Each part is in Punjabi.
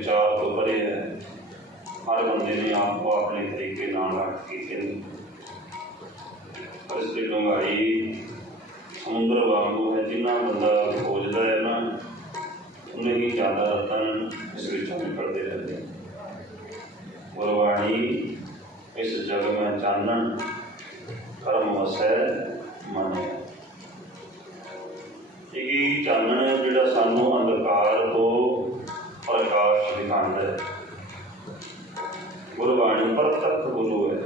ਵਿਚਾਰ ਤੋਂ ਪਰੇ ਹੈ ਹਰ ਬੰਦੇ ਨੇ ਆਪੋ ਆਪਣੇ ਤਰੀਕੇ ਨਾਲ ਰੱਖ ਕੀਤੇ ਨੇ ਪਰ ਇਸ ਦੀ ਡੂੰਘਾਈ ਸਮੁੰਦਰ ਵਾਂਗੂ ਹੈ, ਜਿੰਨਾ ਬੰਦਾ ਖੋਜਦਾ ਹੈ ਨਾ, ਉਹਨੇ ਹੀ ਜ਼ਿਆਦਾ ਰਤਨ ਇਸ ਵਿੱਚੋਂ ਨਿਕਲਦੇ ਰਹਿੰਦੇ ਗੁਰਬਾਣੀ ਇਸ ਜਗ ਮੈਂ ਚਾਨਣ, ਕਰਮ ਵਸੈ, ਮਨੈ। ਇਹ ਚਾਨਣ ਜਿਹੜਾ ਸਾਨੂੰ ਅੰਧਕਾਰ ਤੋਂ ਪ੍ਰਕਾਸ਼ ਦਿਖਾਉਂਦਾ ਹੈ ਗੁਰਬਾਣੀ ਪ੍ਰਤੱਖ ਗੁਰੂ ਹੈ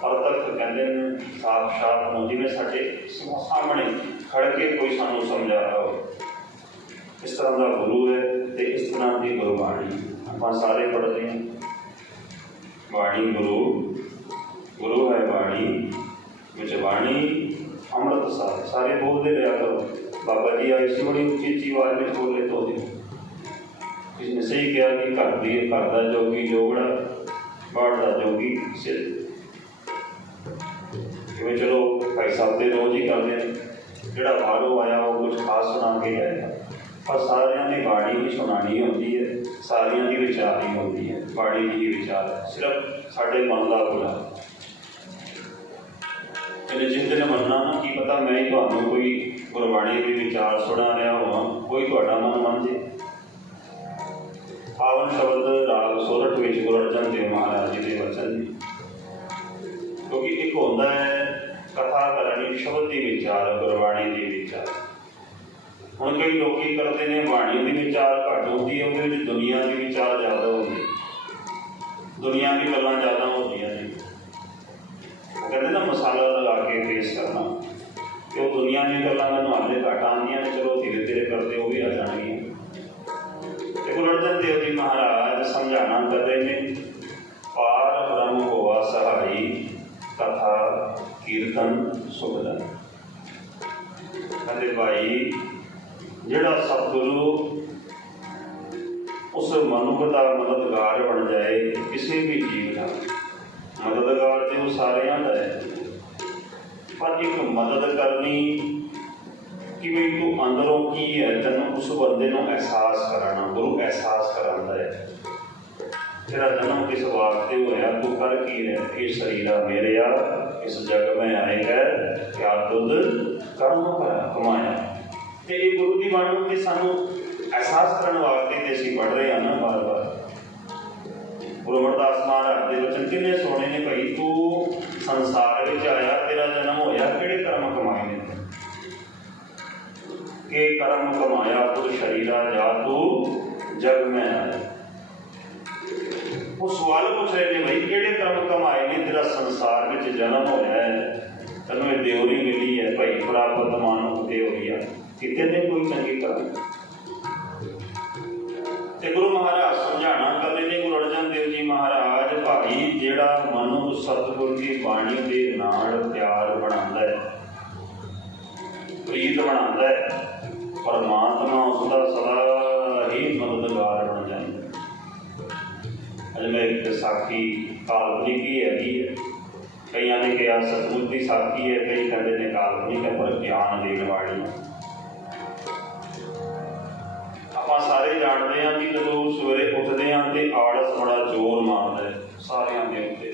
ਪ੍ਰਤੱਖ ਕਹਿੰਦੇ ਨੇ ਸਾਖਸ਼ਾਤ ਨੂੰ ਜਿਵੇਂ ਸਾਡੇ ਸਾਹਮਣੇ ਖੜ ਕੇ ਕੋਈ ਸਾਨੂੰ ਸਮਝਾ ਰਿਹਾ ਹੋ ਇਸ ਤਰ੍ਹਾਂ ਦਾ ਗੁਰੂ ਹੈ ਤੇ ਇਸ ਤਰ੍ਹਾਂ ਦੀ ਗੁਰਬਾਣੀ ਆਪਾਂ ਸਾਰੇ ਪੜ੍ਹਦੇ ਹਾਂ ਬਾਣੀ ਗੁਰੂ ਗੁਰੂ ਹੈ ਬਾਣੀ ਵਿੱਚ ਬਾਣੀ ਅੰਮ੍ਰਿਤ ਸਾਹਿਬ ਸਾਰੇ ਬੋਲਦੇ ਰਿਹਾ ਕਰੋ ਬਾਬਾ ਜੀ ਆਏ ਸੀ ਬੜੀ ਉੱਚੀ ਉੱਚੀ ਆਵਾਜ਼ ਵਿੱਚ ਬੋਲੇ ਤੋਦੇ ਇਸ ਨੇ ਸਹੀ ਕਿਹਾ ਕਿ ਘਰ ਦੀ ਘਰ ਦਾ ਜੋਗੀ ਜੋਗੜਾ ਬਾੜ ਦਾ ਜੋਗੀ ਸਿਰ ਜਿਵੇਂ ਚਲੋ ਭਾਈ ਸਾਹਿਬ ਦੇ ਰੋਜ਼ ਹੀ ਕਰਦੇ ਨੇ ਜਿਹੜਾ ਬਾਹਰੋਂ ਆਇਆ ਉਹ ਕੁਝ ਖਾਸ ਸੁਣਾ ਕੇ ਗਿਆ। ਪਰ ਸਾਰਿਆਂ ਦੀ ਬਾਣੀ ਹੀ ਸੁਣਾਣੀ ਹੁੰਦੀ ਹੈ। ਸਾਰਿਆਂ ਦੀ ਵਿਚਾਰੀ ਹੁੰਦੀ ਹੈ। ਬਾਣੀ ਦੀ ਹੀ ਵਿਚਾਰ ਸਿਰਫ ਸਾਡੇ ਮਨ ਦਾ ਗੁਣਾ ਇਹਨੇ ਜਿਸ ਦਿਨ ਮੰਨਣਾ ਨਾ, ਕੀ ਪਤਾ ਮੈਂ ਹੀ ਤੁਹਾਨੂੰ ਕੋਈ ਗੁਰਬਾਣੀ ਦੇ ਵਿਚਾਰ ਸੁਣਾ ਰਿਹਾ ਹਾਂ ਕੋਈ ਤੁਹਾਡਾ ਮਨ ਮੰਨ ਜੇ। ਪਾਵਨ ਸ਼ਬਦ ਰਾਗ ਸੋਰਠ ਵਿੱਚ ਗੁਰੂ ਅਰਜਨ ਦੇਵ ਮਹਾਰਾਜ ਜੀ। ਦੇ ਵਚਨ ਨੇ ਕਿਉਂਕਿ ਇੱਕ ਹੁੰਦਾ ਹੈ ਕਥਾ ਕਰਨੀ ਸ਼ਬਦ ਦੀ ਵਿਚਾਰ, ਗੁਰਬਾਣੀ ਦੀ ਵਿਚਾਰ। ਹੁਣ ਕਈ ਲੋਕ ਕੀ ਕਰਦੇ ਨੇ, ਬਾਣੀ ਦੀ ਵਿਚਾਰ ਘੱਟ ਹੁੰਦੀ ਹੈ, ਉਹਦੇ ਵਿੱਚ ਦੁਨੀਆ ਦੀ ਵਿਚਾਰ ਜ਼ਿਆਦਾ ਹੁੰਦੀ ਦੁਨੀਆ ਦੀ ਗੱਲਾਂ ਜ਼ਿਆਦਾ ਹੁੰਦੀਆਂ ਨੇ। ਕਹਿੰਦੇ ਨਾ, ਮਸਾਲਾ ਲਗਾ ਕੇ ਪੇਸ਼ ਕਰਨਾ। ਤੇ ਉਹ ਦੁਨੀਆ ਦੀਆਂ ਗੱਲਾਂ ਮੈਨੂੰ ਹਾਲੇ ਘੱਟ ਆਉਂਦੀਆਂ ਨੇ, ਚਲੋ ਧੀਰੇ ਧੀਰੇ ਕਰਦੇ, ਉਹ ਵੀ ਆ ਜਾਣਗੀਆਂ ਤੇ ਗੁਰੂ ਅਰਜਨ ਦੇਵ ਜੀ ਮਹਾਰਾਜ ਸਮਝਾਣਾ ਕਰ ਰਹੇ ਨੇ, ਪਾਰ ਬ੍ਰਹਮ ਹੋਵਾ ਸਹਾਈ, ਤਥਾ ਕੀਰਤਨ ਸੁਖਦਨ ਕਹਿੰਦੇ, ਭਾਈ, ਜਿਹੜਾ ਸਤਿਗੁਰੂ ਉਸ ਮਨੁੱਖ ਦਾ ਮਦਦਗਾਰ ਬਣ ਜਾਏ, ਕਿਸੇ ਵੀ ਜੀਵ ਦਾ ਮਦਦਗਾਰ ਤੇ ਉਹ ਸਾਰਿਆਂ ਦਾ ਹੈ। ਪਰ ਇੱਕ ਮਦਦ ਕਰਨੀ ਕਿਵੇਂ ਤੂੰ ਅੰਦਰੋਂ ਕੀ ਹੈ? ਤੈਨੂੰ ਉਸ ਬੰਦੇ ਨੂੰ ਅਹਿਸਾਸ ਕਰਾਉਣਾ, ਗੁਰੂ ਅਹਿਸਾਸ ਕਰਾਉਂਦਾ ਹੈ। ਤੇਰਾ ਜਨਮ ਕਿਸ ਵਾਸਤੇ ਹੋਇਆ? ਤੂੰ ਕਰ ਕੀ ਰਿਹਾ? ਇਹ ਸਰੀਰਾ ਮੇਰਿਆ ਇਸ ਜਗ ਮੈਂ ਆਏਗਾ ਕਿਆ ਤੁਧ ਕਰਮ ਕਮਾਇਆ। ਤੇ ਇਹ ਗੁਰੂ ਦੀ ਬਾਣੀ ਨੂੰ ਤੇ ਸਾਨੂੰ ਅਹਿਸਾਸ ਕਰਨ ਵਾਸਤੇ ਤੇ ਅਸੀਂ ਪੜ ਰਹੇ ਹਾਂ ਨਾ ਬਾਰ ਬਾਰ ਗੁਰੂ ਅਮਰਦਾਸ ਮਹਾਰਾਜ ਦੇ ਵਚਨ ਕਿੰਨੇ ਸੋਹਣੇ ਨੇ ਭਾਈ, ਤੂੰ ਸੰਸਾਰ ਵਿੱਚ ਆਇਆ, ਤੇਰਾ ਜਨਮ ਹੋਇਆ, ਕਿਹੜੇ ਕਰਮ ਕਿ ਕਰਮ ਕਮਾਇਆ ਤੁਧ ਸ਼ਰੀਰਾ ਜਾ ਤੂੰ, ਜਗ ਮੈਂ ਆਇਆ ਉਹ ਸਵਾਲ ਪੁੱਛ ਰਹੇ ਨੇ ਭਾਈ ਕਿਹੜੇ ਕਰਮ ਕਮਾਏ ਨੇ ਤੇਰਾ ਸੰਸਾਰ ਵਿੱਚ ਜਨਮ ਹੋਇਆ ਹੈ? ਤੈਨੂੰ ਇਹ ਦਿਉਰੀ ਮਿਲੀ ਹੈ ਭਾਈ, ਪ੍ਰਾਪਤ ਮਾਨੁ ਦਿਉਰੀਆ ਕਿਤੇ ਨੇ ਕੋਈ ਚੰਗੀ ਕਰਮ ਤੇ ਗੁਰੂ ਮਹਾਰਾਜ ਸਮਝਾਣਾ ਕਰਦੇ ਨੇ ਗੁਰੂ ਅਰਜਨ ਦੇਵ ਜੀ ਮਹਾਰਾਜ, ਭਾਈ ਜਿਹੜਾ ਮਨੁ ਸਤਿਗੁਰ ਦੀ ਬਾਣੀ ਦੇ ਨਾਲ ਪਿਆਰ ਬਣਾਉਂਦਾ ਹੈ ਪ੍ਰੀਤ ਬਣਾਉਂਦਾ ਹੈ। ਪਰਮਾਤਮਾ ਉਸ ਦਾ ਸਦਾ ਹੀ ਮਦਦਗਾਰ ਬਣ ਜਾਂਦਾ ਹੈ। ਮੈਂ ਇੱਕ ਸਾਖੀ ਕਾਲਪਨਿਕ ਹੀ ਹੈਗੀ ਹੈ। ਕਈਆਂ ਨੇ ਕਿਹਾ, ਸਤਿਗੁਰ ਦੀ ਸਾਖੀ ਹੈ, ਕਈ ਕਹਿੰਦੇ ਨੇ ਕਾਲਪਨਿਕ ਹੈ, ਪਰ ਗਿਆਨ ਦੇਣ ਵਾਲੀ ਆਪਾਂ ਸਾਰੇ ਜਾਣਦੇ ਹਾਂ ਕਿ ਜਦੋਂ ਸਵੇਰੇ ਉੱਠਦੇ ਹਾਂ ਤੇ ਆਲਸ ਬੜਾ ਜ਼ੋਰ ਮਾਰਦਾ ਹੈ, ਸਾਰਿਆਂ ਦੇ ਉੱਤੇ।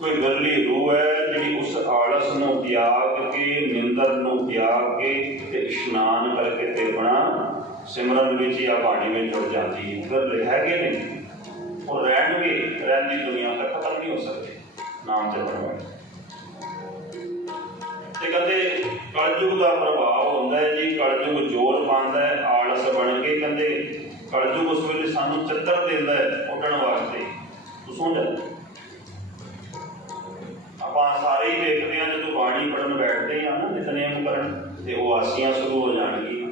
ਕੋਈ ਗੱਲੀ ਰੂਹ ਹੈ ਜਿਹੜੀ ਉਸ ਆਲਸ ਨੂੰ ਤਿਆਗ ਕੇ, ਨਿੰਦਰ ਨੂੰ ਤਿਆਗ ਕੇ ਤੇ ਇਸ਼ਨਾਨ ਕਰਕੇ ਤੇ ਬਣਾ, ਸਿਮਰਨ ਵਿੱਚ ਜਾਂ ਬਾਣੀ ਵਿੱਚ ਜੁੜ ਜਾਂਦੀ ਹੈ। ਗਰਲੇ ਹੈਗੇ ਨੇ। ਉਹ ਰਹਿਣਗੇ ਰਹਿੰਦੀ ਦੁਨੀਆ ਤੱਕ ਖਤਮ ਨਹੀਂ ਹੋ ਸਕਦੀ। ਨਾਮ ਜਪਣ ਵਾਲੇ ਤੇ ਕਹਿੰਦੇ, ਕਲਯੁਗ ਦਾ ਪ੍ਰਭਾਵ ਹੁੰਦਾ ਹੈ ਜੀ, ਕਲਯੁਗ ਜ਼ੋਰ ਪਾਉਂਦਾ ਹੈ, ਆਲਸ ਬਣ ਕੇ ਕਹਿੰਦੇ, ਕਲਯੁਗ ਉਸ ਵੇਲੇ ਸਾਨੂੰ ਚੱਕਰ ਦਿੰਦਾ ਹੈ ਉੱਡਣ ਵਾਸਤੇ। ਤੂੰ ਸੁਣ। ਹਾਂ ਕਰਨ ਤੇ ਉਹ ਆਸੀਆਂ ਸ਼ੁਰੂ ਹੋ ਜਾਣਗੀਆਂ।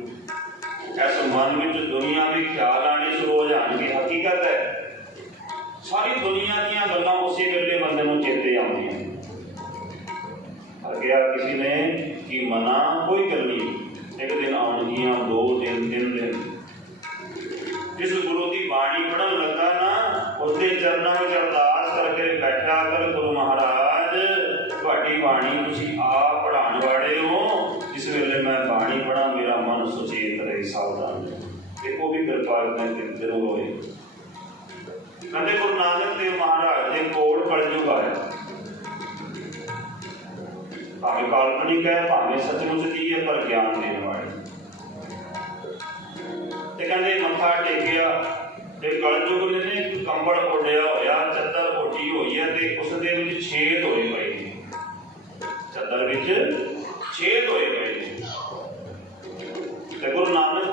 ਇਸ ਮਨ ਵਿੱਚ ਦੁਨੀਆ ਦੇ ਖਿਆਲ ਆਣੇ ਸ਼ੁਰੂ ਹੋ ਜਾਣਗੇ। ਹਕੀਕਤ ਹੈ, ਸਾਰੀ ਦੁਨੀਆ ਦੀਆਂ ਗੱਲਾਂ ਉਸੇ ਵੇਲੇ ਬੰਦੇ ਨੂੰ ਚੇਤੇ ਆਉਂਦੀਆਂ ਪਰ ਕਿਸੇ ਨੇ ਕਿ ਮਨਾ ਕੋਈ ਗੱਲ ਇੱਕ ਦਿਨ ਆਉਣਗੀਆਂ, ਦੋ ਦਿਨ, ਤਿੰਨ ਦਿਨ। ਜਿਸ ਗੁਰੂ ਦੀ ਬਾਣੀ ਪੜਨ ਲੱਗਾ ਨਾ ਉਸਦੇ ਚਰਨਾਂ ਵਿੱਚ ਅਰਦਾਸ ਕਰਕੇ ਬੈਠਾ ਕਰ ਗੁਰੂ ਮਹਾਰਾਜ, ਤੁਹਾਡੀ ਬਾਣੀ ਤੁਸੀਂ ਆਪ ਪੜਾਉਣ ਵਾਲੇ ਹੋ ਇਸ ਵੇਲੇ ਮੈਂ ਬਾਣੀ ਪੜਾਂ ਮੇਰਾ ਮਨ ਸੁਚੇਤ ਰਹੇ ਸਾਵਧਾਨ ਰਹੇ ਤੇ ਉਹ ਵੀ ਕਿਰਪਾ ਨਾਲ ਹੋਏ ਕਹਿੰਦੇ ਗੁਰੂ ਨਾਨਕ ਦੇਵ ਮਹਾਰਾਜ ਦੇ ਕੋਲ ਕਲਯੁਗ ਆਇਆ। ਭਾਵੇਂ ਕਾਲਪਨਿਕ ਹੈ, ਭਾਵੇਂ ਸੱਚਮੁੱਚ ਦੀ ਹੈ, ਪਰ ਗਿਆਨ ਦੇਣ ਵਾਲੀ। ਤੇ ਕਹਿੰਦੇ ਮੱਥਾ ਟੇਕਿਆ ਤੇ ਕਲਯੁਗ ਨੇ ਇੱਕ ਕੰਬਲ ਓਢਿਆ ਹੋਇਆ, ਚੱਦਰ ਓਢੀ ਹੋਈ ਹੈ ਤੇ ਉਸ ਦੇ ਵਿੱਚ ਛੇਦ ਹੋਏ ਪਏ ਨੇ। ਚੱਦਰ ਵਿੱਚ ਛੇਦ ਹੋਏ ਪਏ ਨੇ। ਤੇ ਗੁਰੂ ਨਾਨਕ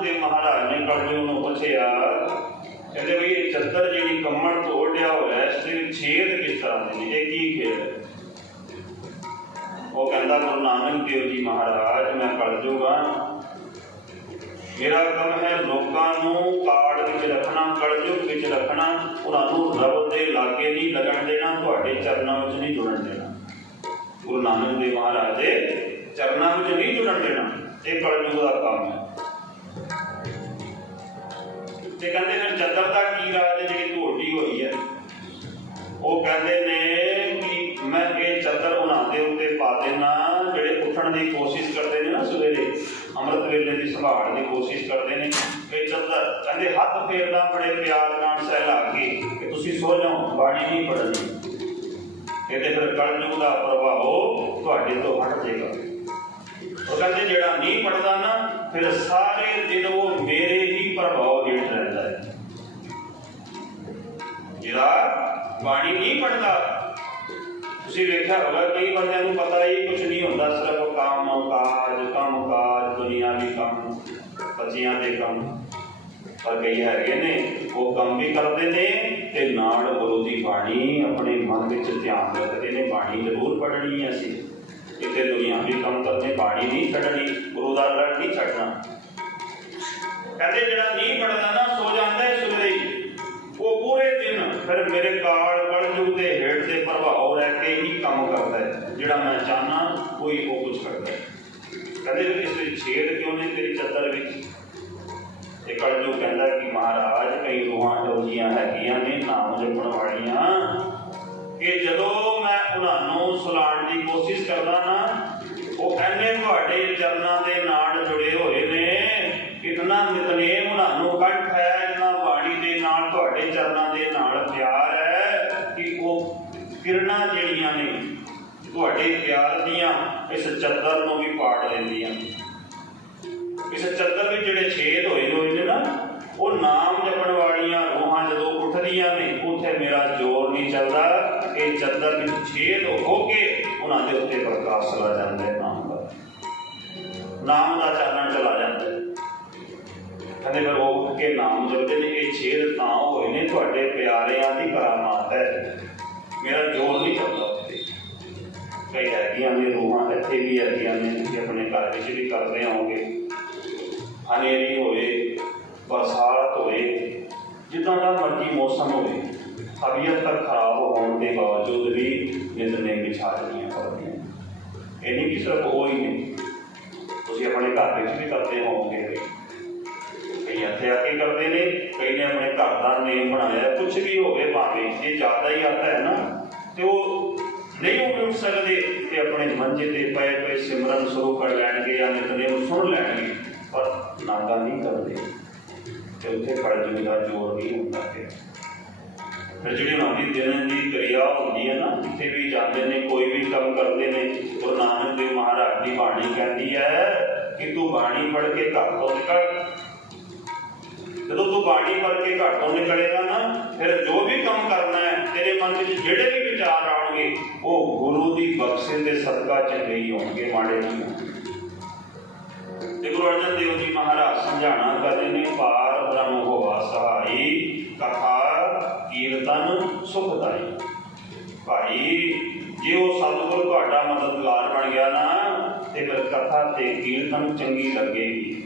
ਉਹ ਕਹਿੰਦਾ ਗੁਰੂ ਨਾਨਕ ਦੇਵ ਜੀ ਮਹਾਰਾਜ, ਮੈਂ ਕਲਯੁਗ ਹਾਂ ਮੇਰਾ ਕੰਮ ਹੈ ਲੋਕਾਂ ਨੂੰ ਕਾੜ ਵਿੱਚ ਰੱਖਣਾ, ਕਲਯੁਗ ਵਿੱਚ ਰੱਖਣਾ। ਉਹਨਾਂ ਨੂੰ ਰੱਬ ਦੇ ਲਾਗੇ ਨਹੀਂ ਲੱਗਣ ਦੇਣਾ, ਤੁਹਾਡੇ ਚਰਨਾਂ ਵਿੱਚ ਨਹੀਂ ਜੁੜਨ ਦੇਣਾ। ਗੁਰੂ ਨਾਨਕ ਦੇਵ ਮਹਾਰਾਜ ਦੇ ਚਰਨਾਂ ਵਿੱਚ ਨਹੀਂ ਜੁੜਨ ਦੇਣਾ। ਇਹ ਕਲਯੁਗ ਦਾ ਕੰਮ ਹੈ। ਤੇ ਕਹਿੰਦੇ ਨੇ ਚੱਦਰ ਦਾ ਕੀ ਰਾਜ ਜਿਹੜੀ ਢੋਟੀ ਹੋਈ ਹੈ? ਉਹ ਕਹਿੰਦੇ ਨੇ ਵੇਲੇ ਦੀ ਕੋਸ਼ਿਸ਼ ਕਰਦੇ ਨੇ। ਇਹ ਚੱਦਰ ਕਹਿੰਦੇ ਹੱਥ ਫੇਰਦਾ ਬੜੇ ਪਿਆਰ ਨਾਲ ਸਹਿਲਾ ਕੇ ਕਿ ਤੁਸੀਂ ਸੋ ਜਾਓ ਬਾਣੀ ਨਹੀਂ ਪੜਨੀ ਇਹਦੇ ਫਿਰ ਕਲਯੁਗ ਦਾ ਪ੍ਰਭਾਵ ਤੁਹਾਡੇ ਤੋਂ ਹਟ ਜਾਏਗਾ। ਉਹ ਕਹਿੰਦੇ ਜਿਹੜਾ ਨਹੀਂ ਪੜਦਾ ਨਾ, ਫਿਰ ਸਾਰੇ ਦਿਨ ਉਹ ਮੇਰੇ ਹੀ ਪ੍ਰਭਾਵ ਹੇਠ ਰਹਿੰਦਾ ਹੈ। ਜਿਹੜਾ ਬਾਣੀ ਨਹੀਂ ਪੜਦਾ ਤੁਸੀਂ ਵੇਖਿਆ ਹੋਗਾ ਕਈ ਬੰਦਿਆਂ ਨੂੰ ਪਤਾ ਹੀ ਕੁਝ ਨਹੀਂ ਹੁੰਦਾ, ਸਿਰਫ ਕੰਮ, ਕਾਜ ਕੰਮ ਕਾਜ ਦੁਨੀਆਵੀ ਕੰਮ ਬੱਚਿਆਂ ਦੇ ਕੰਮ। ਪਰ ਕਈ ਹੈਗੇ ਨੇ, ਉਹ ਕੰਮ ਵੀ ਕਰਦੇ ਨੇ ਤੇ ਨਾਲ ਗੁਰੂ ਦੀ ਬਾਣੀ ਆਪਣੇ ਮਨ ਵਿੱਚ ਧਿਆਨ ਰੱਖਦੇ ਨੇ। ਬਾਣੀ ਜ਼ਰੂਰ ਪੜ੍ਹਨੀ ਹੈ ਅਸੀਂ। ਕਿਤੇ ਦੁਨੀਆਵੀ ਕੰਮ ਕਰਨੇ ਬਾਣੀ ਨਹੀਂ ਛੱਡਣੀ, ਗੁਰੂ ਦਾ ਲੜ ਨਹੀਂ ਛੱਡਣਾ। ਕਹਿੰਦੇ ਜਿਹੜਾ ਨਹੀਂ ਪੜਦਾ ਨਾ, ਸੋ ਜਾਂਦਾ ਹੈ ਸਵੇਰੇ ਉਹ ਪੂਰੇ ਦਿਨ ਫਿਰ ਮੇਰੇ ਕਾਲ ਕਲਯੁਗ ਦੇ ਹੇਠ ਦੇ ਪ੍ਰਭਾਵ ਰਹਿ ਕੇ ਹੀ ਕੰਮ ਕਰਦਾ ਹੈ ਜਿਹੜਾ ਮੈਂ ਚਾਹਨਾ, ਕੋਈ ਉਹ ਕੁਝ ਕਰਦਾ ਹੈ ਕਹਿੰਦੇ ਵੀ ਇਸ ਵਿੱਚ ਛੇਦ ਕਿਉਂ ਨਹੀਂ ਤੇਰੀ ਚੱਦਰ ਵਿੱਚ? ਇਹ ਕਲਯੁਗ ਕਹਿੰਦਾ ਕਿ ਮਹਾਰਾਜ, ਕਈ ਰੂਹਾਂ ਡੋਲੀਆਂ ਹੈਗੀਆਂ ਨੇ, ਨਾਮ ਜਪਣ ਵਾਲੀਆਂ। ਕਿ ਜਦੋਂ ਮੈਂ ਉਹਨਾਂ ਨੂੰ ਸੁਲਾਣ ਦੀ ਕੋਸ਼ਿਸ਼ ਕਰਦਾ ਨਾ, ਉਹ ਕਹਿੰਦੇ ਤੁਹਾਡੇ ਚਰਨਾਂ ਦੇ ਨਾਲ ਜੁੜੇ ਹੋਏ ਨੇ ਇਤਨਾ ਨਿਤਨੇਮ ਉਹਨਾਂ ਨੂੰ ਕੰਠ ਹੈ ਇਤਨਾ ਬਾਣੀ ਦੇ ਨਾਲ ਤੁਹਾਡੇ ਚਰਨਾਂ ਦੇ ਨਾਲ ਪਿਆਰ ਹੈ, ਕਿ ਉਹ ਕਿਰਨਾਂ ਜਿਹੜੀਆਂ ਨੇ, ਤੁਹਾਡੇ ਪਿਆਰ ਦੀਆਂ ਇਸ ਚੱਦਰ ਨੂੰ ਵੀ ਪਾੜ ਲੈਂਦੀਆਂ ਇਸ ਚੱਦਰ ਵਿੱਚ ਜਿਹੜੇ ਛੇਦ ਹੋਏ ਹੋਏ ਨੇ ਨਾ, ਉਹ ਨਾਮ ਜਪਣ ਵਾਲੀਆਂ ਰੂਹਾਂ ਜਦੋਂ ਉੱਠਦੀਆਂ ਨੇ, ਉੱਥੇ ਮੇਰਾ ਜ਼ੋਰ ਨਹੀਂ ਚੱਲਦਾ। ਇਹ ਚੱਦਰ ਵਿੱਚ ਛੇਦ ਹੋ ਕੇ ਉਹਨਾਂ ਦੇ ਉੱਤੇ ਪ੍ਰਕਾਸ਼ ਚਲਾ ਜਾਂਦਾ ਹੈ, ਨਾਮ ਦਾ। ਨਾਮ ਦਾ ਚਾਨਣ ਚਲਾ ਜਾਂਦਾ ਹੈ। ਕਹਿੰਦੇ ਫਿਰ ਉਹ ਉੱਠ ਕੇ ਨਾਮ ਜਪਦੇ ਨੇ, ਇਹ ਛੇਦ ਤਾਂ ਹੋਏ ਨੇ ਤੁਹਾਡੇ ਪਿਆਰਿਆਂ ਦੀ ਕਰਾਮਾਤ ਹੈ। ਮੇਰਾ ਜ਼ੋਰ ਨਹੀਂ ਚੱਲਦਾ ਉੱਥੇ। ਕਈ ਹੈਗੀਆਂ ਨੇ ਰੂਹਾਂ, ਇੱਥੇ ਵੀ ਹੈਗੀਆਂ ਨੇ, ਤੁਸੀਂ ਆਪਣੇ ਘਰ ਵਿੱਚ ਵੀ ਕਰਦੇ ਹੋਵੋਗੇ। ਹਨੇਰੀ ਹੋਵੇ, ਬਰਸਾਤ ਹੋਵੇ, ਜਿੱਦਾਂ ਦਾ ਮਰਜ਼ੀ ਮੌਸਮ ਹੋਵੇ, ਤਬੀਅਤ ਤਾਂ ਖਰਾਬ ਹੋਣ ਦੇ ਬਾਵਜੂਦ ਵੀ ਨਿਤਨੇ ਵਿਛਾ ਰਹੀਆਂ ਪੜਦੀਆਂ ਇਹ ਨਹੀਂ ਕਿ ਸਿਰਫ ਉਹ ਹੀ ਨੇ। ਤੁਸੀਂ ਆਪਣੇ ਘਰ ਵਿੱਚ ਵੀ ਕਰਦੇ ਹੋਵੋਗੇ। ਕਈ ਇੱਥੇ ਆ ਕੇ ਕਰਦੇ ਨੇ ਕਈ ਨੇ ਆਪਣੇ ਘਰ ਦਾ ਨੇਮ ਬਣਾਇਆ। ਕੁਝ ਵੀ ਹੋਵੇ ਭਾਵੇਂ ਇਹ ਜ਼ਿਆਦਾ ਹੀ ਆਤਾ ਹੈ ਨਾ, ਤੇ ਉਹ ਨਹੀਂ ਉਹ ਉੱਠ ਸਕਦੇ ਤੇ ਆਪਣੇ ਮੰਜੇ ਤੇ ਪਏ ਪਏ ਸਿਮਰਨ ਸ਼ੁਰੂ ਕਰ ਲੈਣਗੇ ਜਾਂ ਨਿਤਨੇਮ ਸੁਣ ਲੈਣਗੇ। ਪਰ ਨਾਗਾ ਨਹੀਂ ਕਰਦੇ, ਤੇ ਉੱਥੇ ਕਲਯੁਗ ਦਾ ਜ਼ੋਰ ਨਹੀਂ ਹੁੰਦਾ ਫਿਰ ਫਿਰ ਜਿਹੜੀ ਉਹਨਾਂ ਦਿਨ ਦੀ ਕਿਰਿਆ ਹੁੰਦੀ ਹੈ ਨਾ, ਜਿੱਥੇ ਵੀ ਜਾਂਦੇ ਨੇ, ਕੋਈ ਵੀ ਕੰਮ ਕਰਦੇ ਨੇ, ਗੁਰੂ ਨਾਨਕ ਦੇਵ ਮਹਾਰਾਜ ਦੀ ਬਾਣੀ ਕਹਿੰਦੀ ਹੈ ਕਿ ਤੂੰ ਬਾਣੀ ਪੜ੍ਹ ਕੇ ਘਰ ਤੋਂ ਨਿਕਲ। ਜਦੋਂ ਤੂੰ ਬਾਣੀ ਪੜ੍ਹ ਕੇ ਘਰ ਤੋਂ ਨਿਕਲੇਗਾ ਨਾ, ਫਿਰ ਜੋ ਵੀ ਕੰਮ ਕਰਨਾ ਹੈ, ਤੇਰੇ ਮਨ ਵਿੱਚ ਜਿਹੜੇ ਵੀ ਵਿਚਾਰ ਆਉਣਗੇ, ਉਹ ਗੁਰੂ ਦੀ ਬਖਸ਼ੇ ਦੇ ਸਦਕਾ ਚੰਗੇ ਹੀ ਹੋਣਗੇ ਮਾੜੇ ਨਹੀਂ ਹੋਣਗੇ ਤੇ ਗੁਰੂ ਅਰਜਨ ਦੇਵ ਜੀ ਮਹਾਰਾਜ ਸਮਝਾਣਾ ਕਰਦੇ ਨੇ, ਪਾਰ ਬ੍ਰਹਮ ਹੋਵਾ ਸਹਾਈ, ਕਥਾ ਕੀਰਤਨ ਸੁਖਦਾਈ ਭਾਈ, ਜੇ ਉਹ ਸਤਿਗੁਰ ਤੁਹਾਡਾ ਮਦਦਗਾਰ ਬਣ ਗਿਆ ਨਾ, ਤੇ ਫਿਰ ਕਥਾ ਤੇ ਕੀਰਤਨ ਚੰਗੀ ਲੱਗੇਗੀ।